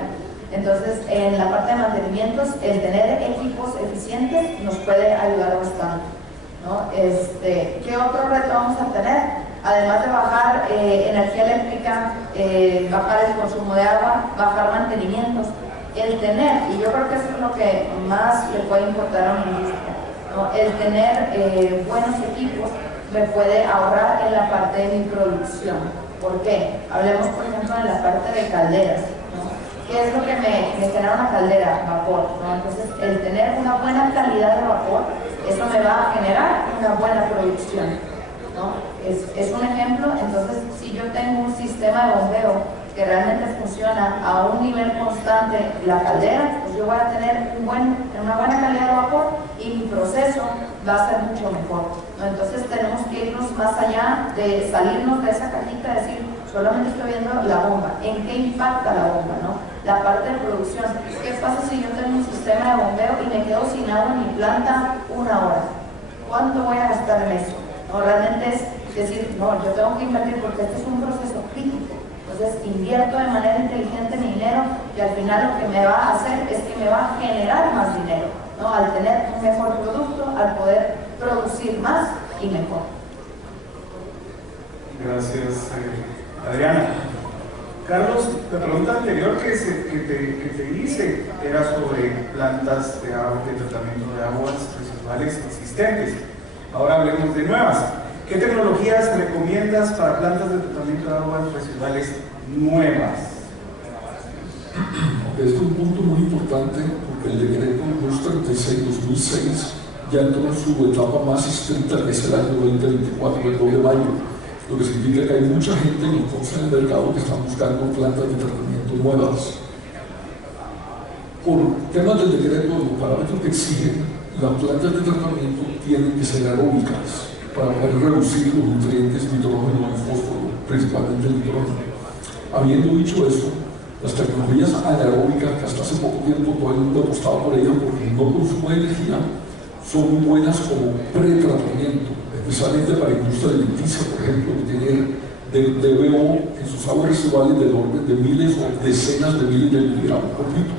Entonces, en la parte de mantenimientos, el tener equipos eficientes nos puede ayudar bastante, ¿no? ¿Qué otro reto vamos a tener? Además de bajar energía eléctrica, bajar el consumo de agua, bajar mantenimientos, el tener, y yo creo que eso es lo que más le puede importar a una industria, ¿no? El tener buenos equipos me puede ahorrar en la parte de mi producción. ¿Por qué? Hablemos, por ejemplo, en la parte de calderas, ¿no? ¿Qué es lo que me genera una caldera? Vapor, ¿no? Entonces, el tener una buena calidad de vapor, eso me va a generar una buena producción, ¿no? Es un ejemplo. Entonces, si yo tengo un sistema de bombeo que realmente funciona a un nivel constante la caldera, pues yo voy a tener una buena calidad de vapor y mi proceso va a ser mucho mejor, ¿no? Entonces tenemos que irnos más allá de salirnos de esa cajita, de decir, solamente estoy viendo la bomba, ¿en qué impacta la bomba, no? La parte de producción, ¿qué pasa si yo tengo un sistema de bombeo y me quedo sin agua en mi planta 1 hora? ¿Cuánto voy a gastar en eso? No, realmente es decir, no, yo tengo que invertir porque este es un proceso crítico. Entonces invierto de manera inteligente mi dinero y al final lo que me va a hacer es que me va a generar más dinero, ¿no? Al tener un mejor producto, al poder producir más y mejor. Gracias, Adriana. Carlos, la pregunta anterior que te hice era sobre plantas de tratamiento de aguas residuales existentes. Ahora hablemos de nuevas. ¿Qué tecnologías recomiendas para plantas de tratamiento de aguas residuales nuevas? Este es un punto muy importante porque el decreto 236/2006 ya entró en su etapa más estricta, que es el año 2024, el 2 de mayo, lo que significa que hay mucha gente entonces en el mercado que está buscando plantas de tratamiento nuevas. Por temas del decreto, los parámetros que exigen, las plantas de tratamiento tienen que ser aeróbicas para poder reducir los nutrientes nitrógeno y fósforo, principalmente el nitrógeno. Habiendo dicho eso, las tecnologías anaeróbicas, que hasta hace poco tiempo todo el mundo apostaba por ellas porque no consumen energía, son muy buenas como pretratamiento, especialmente para la industria alimenticia, por ejemplo, que tiene DBO en sus aguas residuales del orden de miles o decenas de miles de miligramos por litro.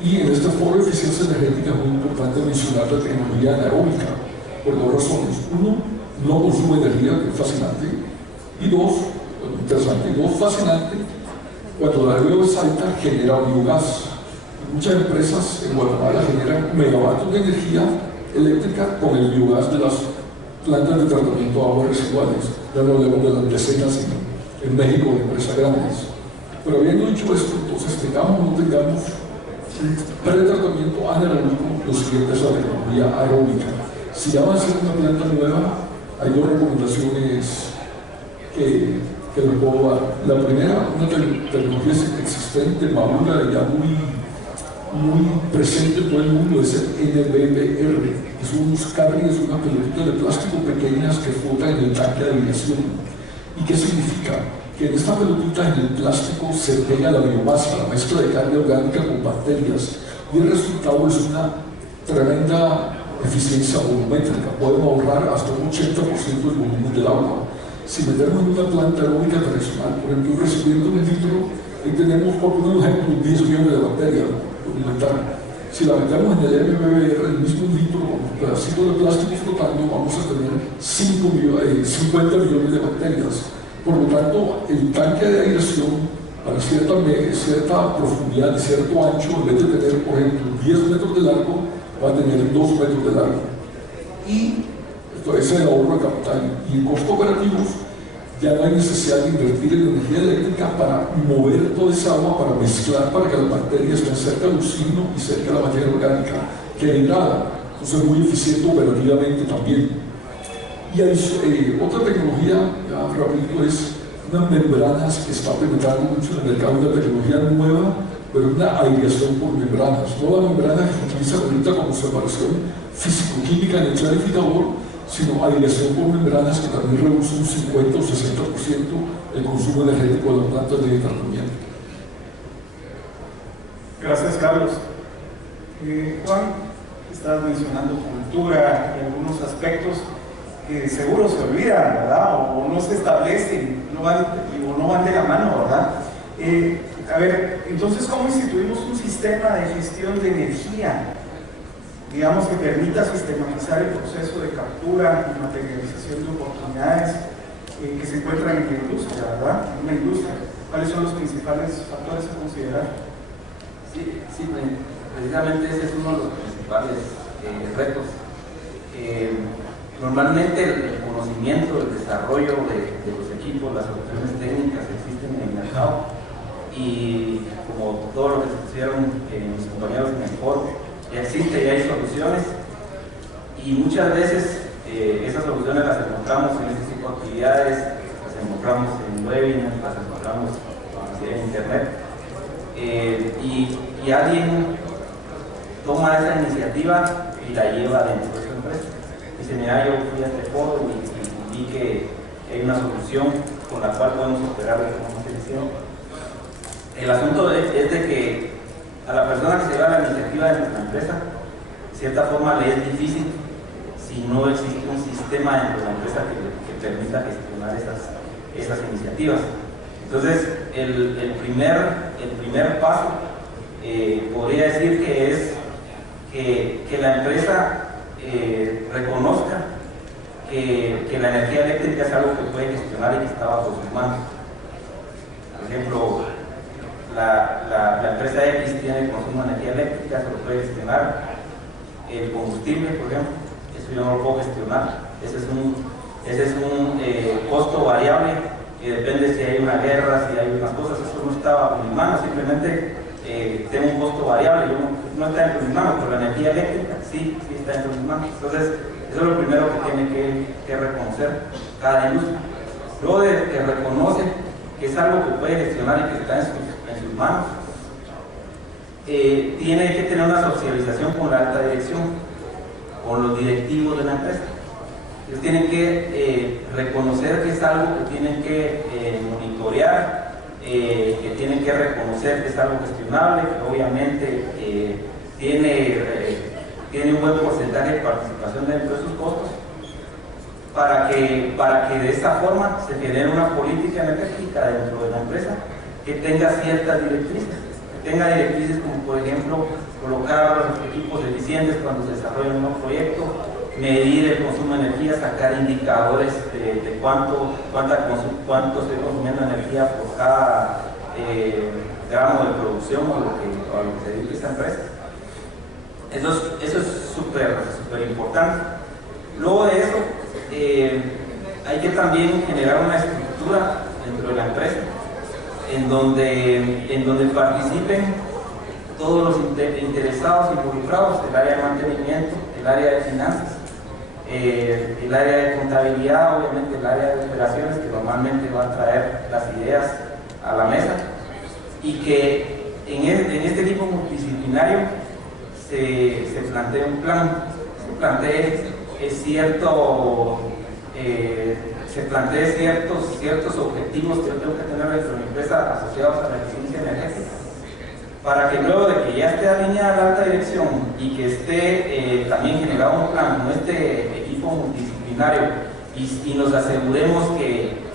Y en este foro de eficiencia energética es muy importante mencionar la tecnología anaeróbica, por 2 razones. Uno, no consume energía, que es fascinante, y 2, interesante, y 2, fascinante, cuando la DBO es alta, genera biogás. Muchas empresas en Guatemala generan megavatios de energía eléctrica con el biogás de las plantas de tratamiento de aguas residuales. Ya no hablamos de las decenas en México de empresas grandes. Pero habiendo dicho esto, entonces tengamos o no tengamos un pretratamiento anaeróbico, lo siguiente es la tecnología aeróbica. Si ya va a ser una planta nueva, hay 2 recomendaciones que les puedo dar. La primera, una tecnología existente, madura, ya muy presente en todo el mundo, es el NBBR, que son unos carriles, unas pelotitas de plástico pequeñas que flotan en el tanque de aireación. ¿Y qué significa? Que en esta pelotita, en el plástico, se pega la biomasa, la mezcla de carne orgánica con bacterias, y el resultado es una tremenda eficiencia volumétrica. Podemos ahorrar hasta un 80% del volumen del agua. Si metemos en una planta aeróbica tradicional, por ejemplo, recibiendo 1 litro, ahí tenemos, por poner un ejemplo, 10 millones de bacterias por alimentar. Si la metemos en el MBBR, el mismo litro, con un pedacito de plástico flotando, vamos a tener 50 millones de bacterias. Por lo tanto, el tanque de aireación, para cierta profundidad y cierto ancho, en vez de tener, por ejemplo, 10 metros de largo, va a tener 2 metros de largo. Y esto es el ahorro de capital. Y en costos operativos, ya no hay necesidad de invertir en energía eléctrica para mover toda esa agua, para mezclar, para que las bacterias estén cerca del oxígeno y cerca de la materia orgánica que degrada. Entonces es muy eficiente operativamente también. Y hay otra tecnología, ya rapidito, es unas membranas que está penetrando mucho en el mercado, una tecnología nueva, pero una aireación por membranas. No la membrana que se utiliza ahorita como separación físico-química en el clarificador, sino aireación por membranas que también reduce un 50 o 60% el consumo energético de las plantas de tratamiento. Gracias, Carlos. Juan, estabas mencionando cultura y algunos aspectos que seguro se olvidan, ¿verdad? O no se establecen, o no van de la mano, ¿verdad? A ver, entonces, ¿cómo instituimos un sistema de gestión de energía, digamos, que permita sistematizar el proceso de captura y materialización de oportunidades que se encuentran en la industria, ¿verdad? En una industria. ¿Cuáles son los principales factores a considerar? Sí, precisamente ese es uno de los principales retos Normalmente el conocimiento, el desarrollo de los equipos, las soluciones técnicas existen en el mercado, y como todo lo que se pusieron mis compañeros en el foro, ya existe, ya hay soluciones, y muchas veces esas soluciones las encontramos en este tipo de actividades, las encontramos en webinars, las encontramos en internet, y alguien toma esa iniciativa y la lleva dentro de su empresa. Dice, mira, yo fui a este foro y vi que hay una solución con la cual podemos operar de forma selección. El asunto es de que a la persona que se lleva la iniciativa de nuestra empresa, de cierta forma le es difícil si no existe un sistema dentro de la empresa que permita gestionar esas iniciativas. Entonces, el primer paso podría decir que es que la empresa reconozca que la energía eléctrica es algo que puede gestionar y que está bajo sus manos. Por ejemplo, la empresa X tiene consumo de energía eléctrica, se lo puede gestionar. El combustible, por ejemplo, eso yo no lo puedo gestionar. Ese es un costo variable que depende si hay una guerra, si hay unas cosas. Eso no está bajo mis manos, simplemente tengo un costo variable. No está dentro de mis manos, pero la energía eléctrica sí está dentro de mis manos. Entonces, eso es lo primero que tiene que reconocer cada industria. Luego de que reconoce que es algo que puede gestionar y que está en sus manos, tiene que tener una socialización con la alta dirección, con los directivos de la empresa. Ellos tienen que reconocer que es algo que tienen que monitorear, que tienen que reconocer que es algo gestionable, que obviamente tiene un buen porcentaje de participación dentro de sus costos, para que de esa forma se genere una política energética dentro de la empresa que tenga ciertas directrices, como por ejemplo colocar equipos eficientes cuando se desarrolla un nuevo proyecto, medir el consumo de energía, sacar indicadores de cuánto se está consumiendo energía por cada gramo de producción o a lo que se dedica esta empresa. Eso es súper importante. Luego de eso, hay que también generar una estructura dentro de la empresa en donde participen todos los interesados involucrados, el área de mantenimiento, el área de finanzas, el área de contabilidad, obviamente el área de operaciones, que normalmente va a traer las ideas a la mesa, y que en este equipo multidisciplinario se plantee un plan, se plantee ciertos objetivos que yo tengo que tener dentro de mi empresa asociados a la eficiencia energética, para que luego de que ya esté alineada la alta dirección y que esté también generado un plan con este equipo multidisciplinario, y nos aseguremos que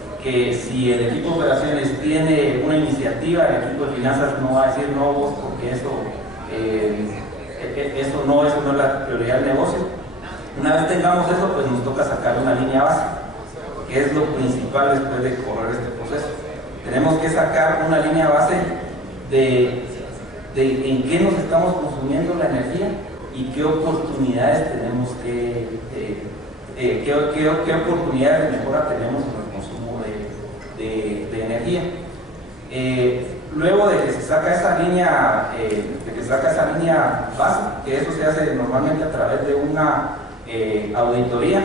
si el equipo de operaciones tiene una iniciativa, el equipo de finanzas no va a decir no vos, porque eso no es la prioridad del negocio. Una vez tengamos eso, pues nos toca sacar una línea base, que es lo principal después de correr este proceso. Tenemos que sacar una línea base de en qué nos estamos consumiendo la energía y qué oportunidades tenemos qué oportunidades de mejora tenemos en el consumo de energía. Luego de que se saca esa línea, base, que eso se hace normalmente a través de una auditoría,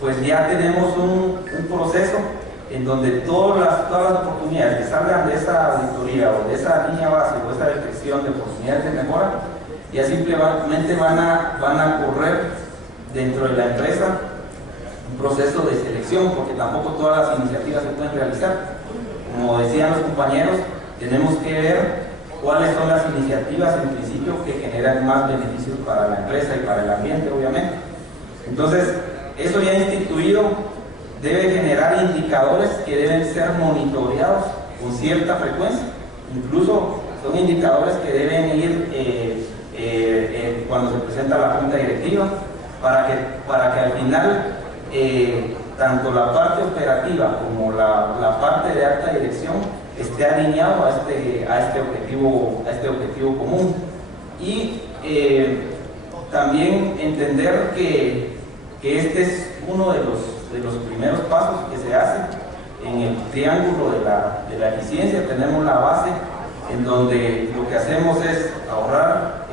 pues ya tenemos un proceso en donde todas las oportunidades que salgan de esa auditoría o de esa línea base o de esa detección de oportunidades de mejora, ya simplemente van a correr dentro de la empresa un proceso de selección, porque tampoco todas las iniciativas se pueden realizar. Como decían los compañeros, tenemos que ver cuáles son las iniciativas en principio que generan más beneficios para la empresa y para el ambiente, obviamente. Entonces, eso ya instituido debe generar indicadores que deben ser monitoreados con cierta frecuencia. Incluso son indicadores que deben ir cuando se presenta la junta directiva, para que al final tanto la parte operativa como la parte de alta dirección esté alineado a este objetivo común. Y también entender que que este es uno de los primeros pasos que se hacen en el triángulo de la eficiencia. Tenemos la base en donde lo que hacemos es ahorrar,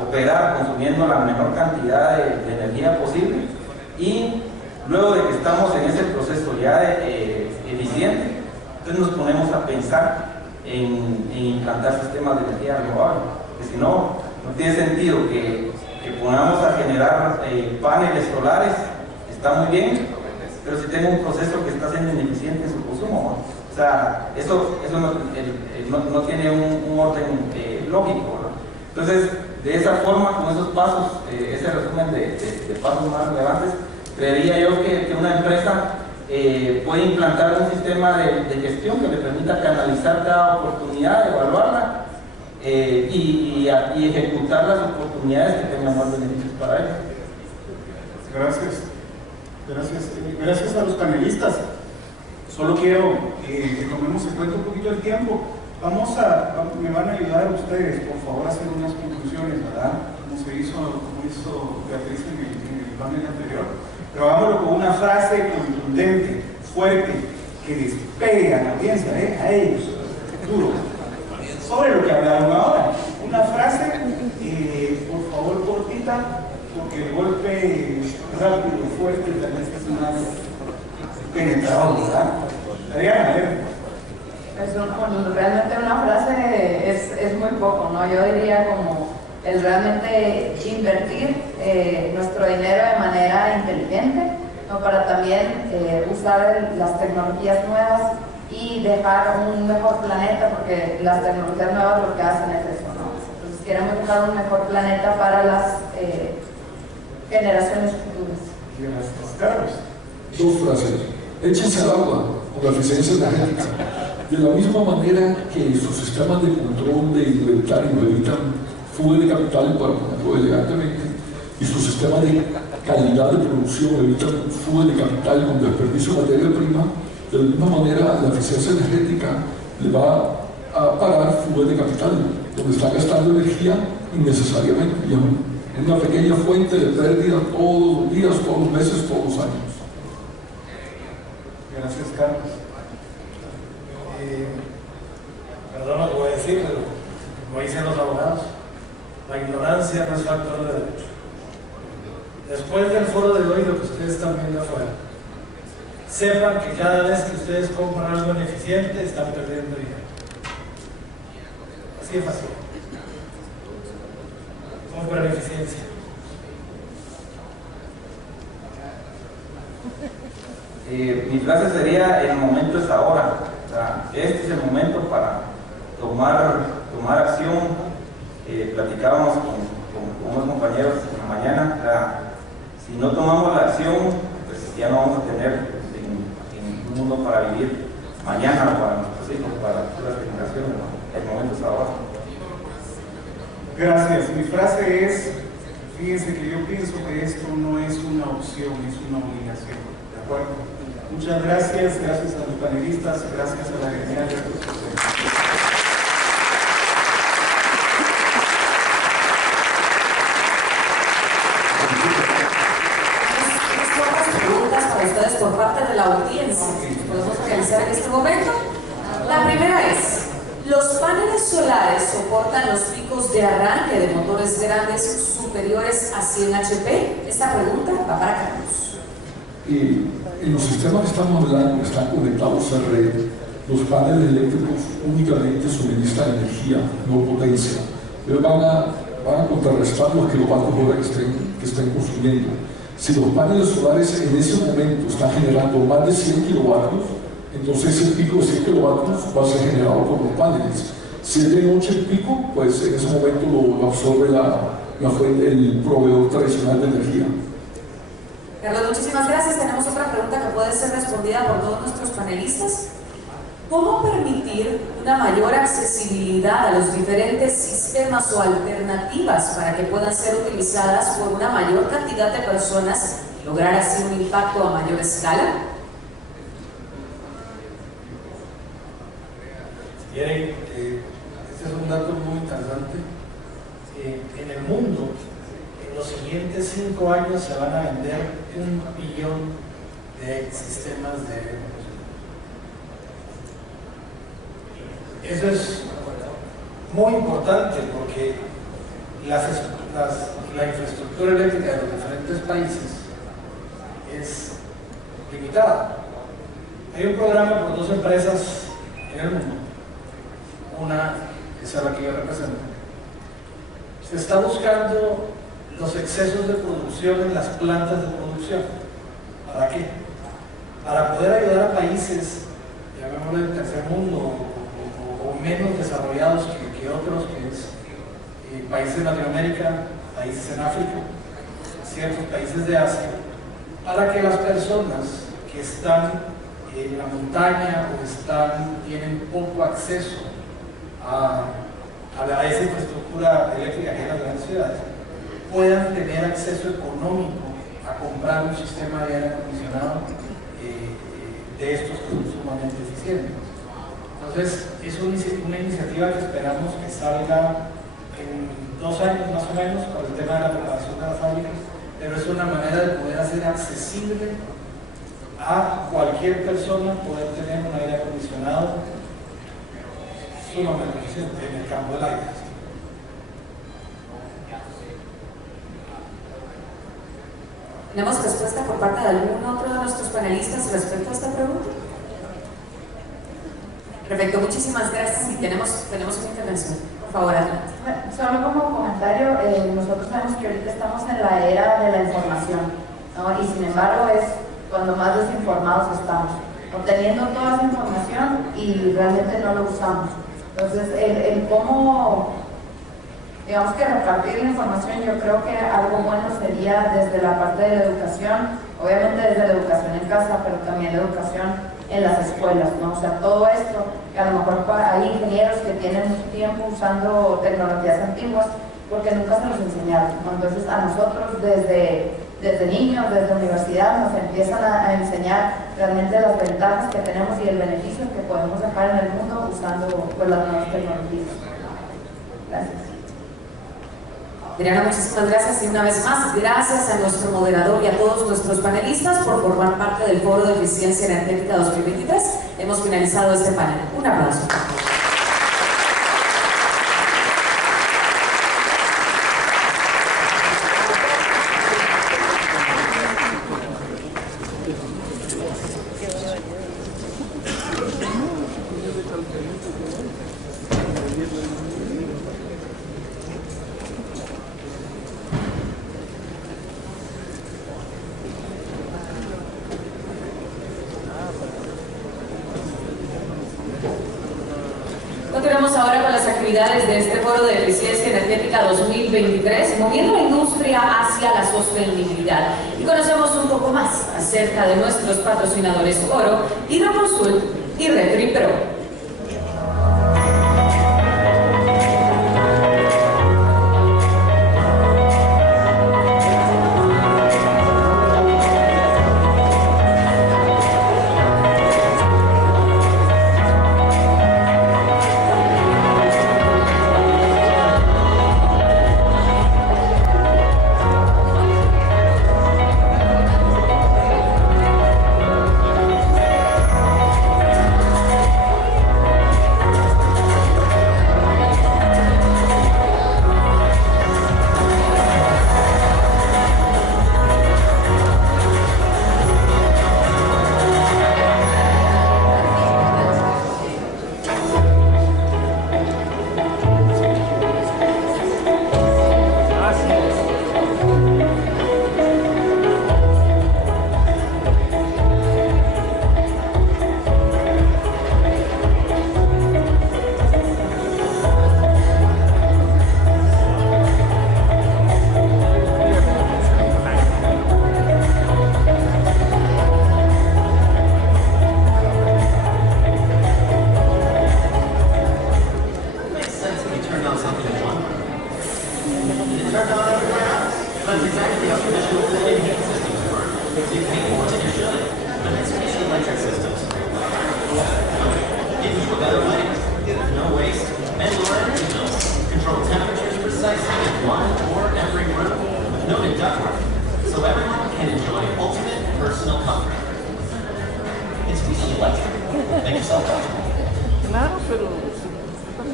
operar consumiendo la menor cantidad de energía posible, y luego de que estamos en ese proceso ya eficiente, entonces nos ponemos a pensar en implantar sistemas de energía renovable, porque si no, no tiene sentido que pongamos a generar paneles solares. Está muy bien, pero si tengo un proceso que está siendo ineficiente en su consumo, ¿no? O sea, eso no tiene un orden lógico, ¿no? Entonces, de esa forma, con esos pasos, ese resumen de pasos más relevantes, creería yo que una empresa puede implantar un sistema de gestión que le permita canalizar cada oportunidad, evaluarla y ejecutar las oportunidades que tengan más beneficios para ellos. Gracias a los panelistas. Solo quiero que tomemos en cuenta un poquito el tiempo. Me van a ayudar ustedes, por favor, a hacer unas conclusiones, ¿verdad? Como hizo Beatriz en el panel anterior. Pero hagámoslo con una frase contundente, fuerte, que despegue a la audiencia, a ellos, duro, sobre lo que hablaron ahora. Una frase, por favor, cortita, porque el golpe rápido, fuerte, tal vez es más penetrado, ¿verdad? Adriana, a ver. Realmente una frase es muy poco, ¿no? Yo diría como el realmente invertir nuestro dinero de manera inteligente, ¿no? Para también usar las tecnologías nuevas y dejar un mejor planeta, porque las tecnologías nuevas lo que hacen es eso, ¿no? Entonces queremos dejar un mejor planeta para las generaciones futuras. Gracias. Carlos. Dos frases. Échense al agua con la eficiencia energética. De la misma manera que sus sistemas de control de inventario evitan fuga de capital, para ponerlo elegantemente, y sus sistemas de calidad de producción evitan fuga de capital con desperdicio de materia prima, de la misma manera la eficiencia energética le va a parar fuga de capital, donde está gastando energía innecesariamente, y es una pequeña fuente de pérdida todos los días, todos los meses, todos los años. Gracias, Carlos. Perdón lo que voy a decir, pero como dicen los abogados, la ignorancia no es factor de derecho. Después del foro de hoy, lo que ustedes están viendo afuera, sepan que cada vez que ustedes compran algo ineficiente, están perdiendo dinero. Así de fácil. Compran eficiencia. Mi frase sería: el momento es ahora. O sea, este es el momento para tomar acción. Platicábamos con unos compañeros en la mañana. O sea, si no tomamos la acción, pues ya no vamos a tener un mundo para vivir mañana para nuestros hijos, para las generaciones. El momento es ahora. Gracias. Mi frase es: fíjense que yo pienso que esto no es una opción, es una obligación. ¿De acuerdo? Muchas gracias a los panelistas, gracias a la genial exposición. Preguntas para ustedes por parte de la audiencia. Podemos realizar en este momento. La primera es: ¿los paneles solares soportan los picos de arranque de motores grandes superiores a 100 HP? Esta pregunta va para Carlos. En los sistemas que estamos hablando, que están conectados a red, los paneles eléctricos únicamente suministran energía, no potencia. Ellos van a contrarrestar los kilovatios hora que estén consumiendo. Si los paneles solares en ese momento están generando más de 100 kilovatios, entonces ese pico de 100 kilovatios va a ser generado por los paneles. Si es de noche el pico, pues en ese momento lo absorbe el proveedor tradicional de energía. Carlos, muchísimas gracias. Tenemos otra pregunta que puede ser respondida por todos nuestros panelistas. ¿Cómo permitir una mayor accesibilidad a los diferentes sistemas o alternativas para que puedan ser utilizadas por una mayor cantidad de personas y lograr así un impacto a mayor escala? Este es un dato muy interesante. En el mundo, en los siguientes 5 años se van a vender 1 billón de sistemas de eso es muy importante porque la infraestructura eléctrica de los diferentes países es limitada. Hay un programa por 2 empresas en el mundo, una es la que yo represento. Se está buscando los excesos de producción en las plantas de producción. ¿Para qué? Para poder ayudar a países, llamémoslo del tercer mundo o menos desarrollados que otros, que es países de Latinoamérica, países en África, ciertos países de Asia, para que las personas que están en la montaña o tienen poco acceso a esa infraestructura eléctrica que hay en las grandes ciudades, puedan tener acceso económico a comprar un sistema de aire acondicionado de estos que son sumamente eficientes. Entonces, es una iniciativa que esperamos que salga en 2 años más o menos por el tema de la preparación de las fábricas, pero es una manera de poder hacer accesible a cualquier persona poder tener un aire acondicionado sumamente eficiente en el campo del aire. ¿Tenemos respuesta por parte de algún otro de nuestros panelistas respecto a esta pregunta? Perfecto, muchísimas gracias y tenemos una intervención. Por favor, adelante. Solo como comentario, nosotros sabemos que ahorita estamos en la era de la información, ¿no? Y sin embargo es cuando más desinformados estamos, obteniendo toda esa información y realmente no lo usamos. Entonces, el cómo, digamos que repartir la información, yo creo que algo bueno sería desde la parte de la educación, obviamente desde la educación en casa, pero también la educación en las escuelas, ¿no? O sea, todo esto, que a lo mejor hay ingenieros que tienen mucho tiempo usando tecnologías antiguas porque nunca se los enseñaron, ¿no? Entonces, a nosotros desde niños, desde universidad, nos empiezan a enseñar realmente las ventajas que tenemos y el beneficio que podemos dejar en el mundo usando pues, las nuevas tecnologías. Gracias. Adriana, muchísimas gracias y una vez más, gracias a nuestro moderador y a todos nuestros panelistas por formar parte del Foro de Eficiencia Energética 2023. Hemos finalizado este panel. Un aplauso. Continuamos ahora con las actividades de este Foro de Eficiencia Energética 2023, moviendo la industria hacia la sostenibilidad. Y conocemos un poco más acerca de nuestros patrocinadores Foro, Hidroconsult y Refri Pro.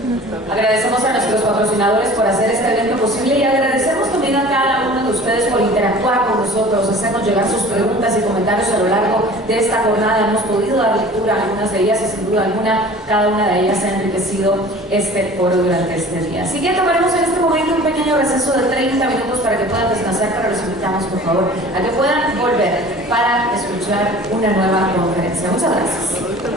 Agradecemos a nuestros patrocinadores por hacer este evento posible y agradecemos también a cada uno de ustedes por interactuar con nosotros, hacernos llegar sus preguntas y comentarios a lo largo de esta jornada. Hemos podido dar lectura a algunas de ellas y sin duda alguna cada una de ellas ha enriquecido este foro durante este día. Así que tomaremos en este momento un pequeño receso de 30 minutos para que puedan descansar, pero los invitamos por favor a que puedan volver para escuchar una nueva conferencia. Muchas gracias.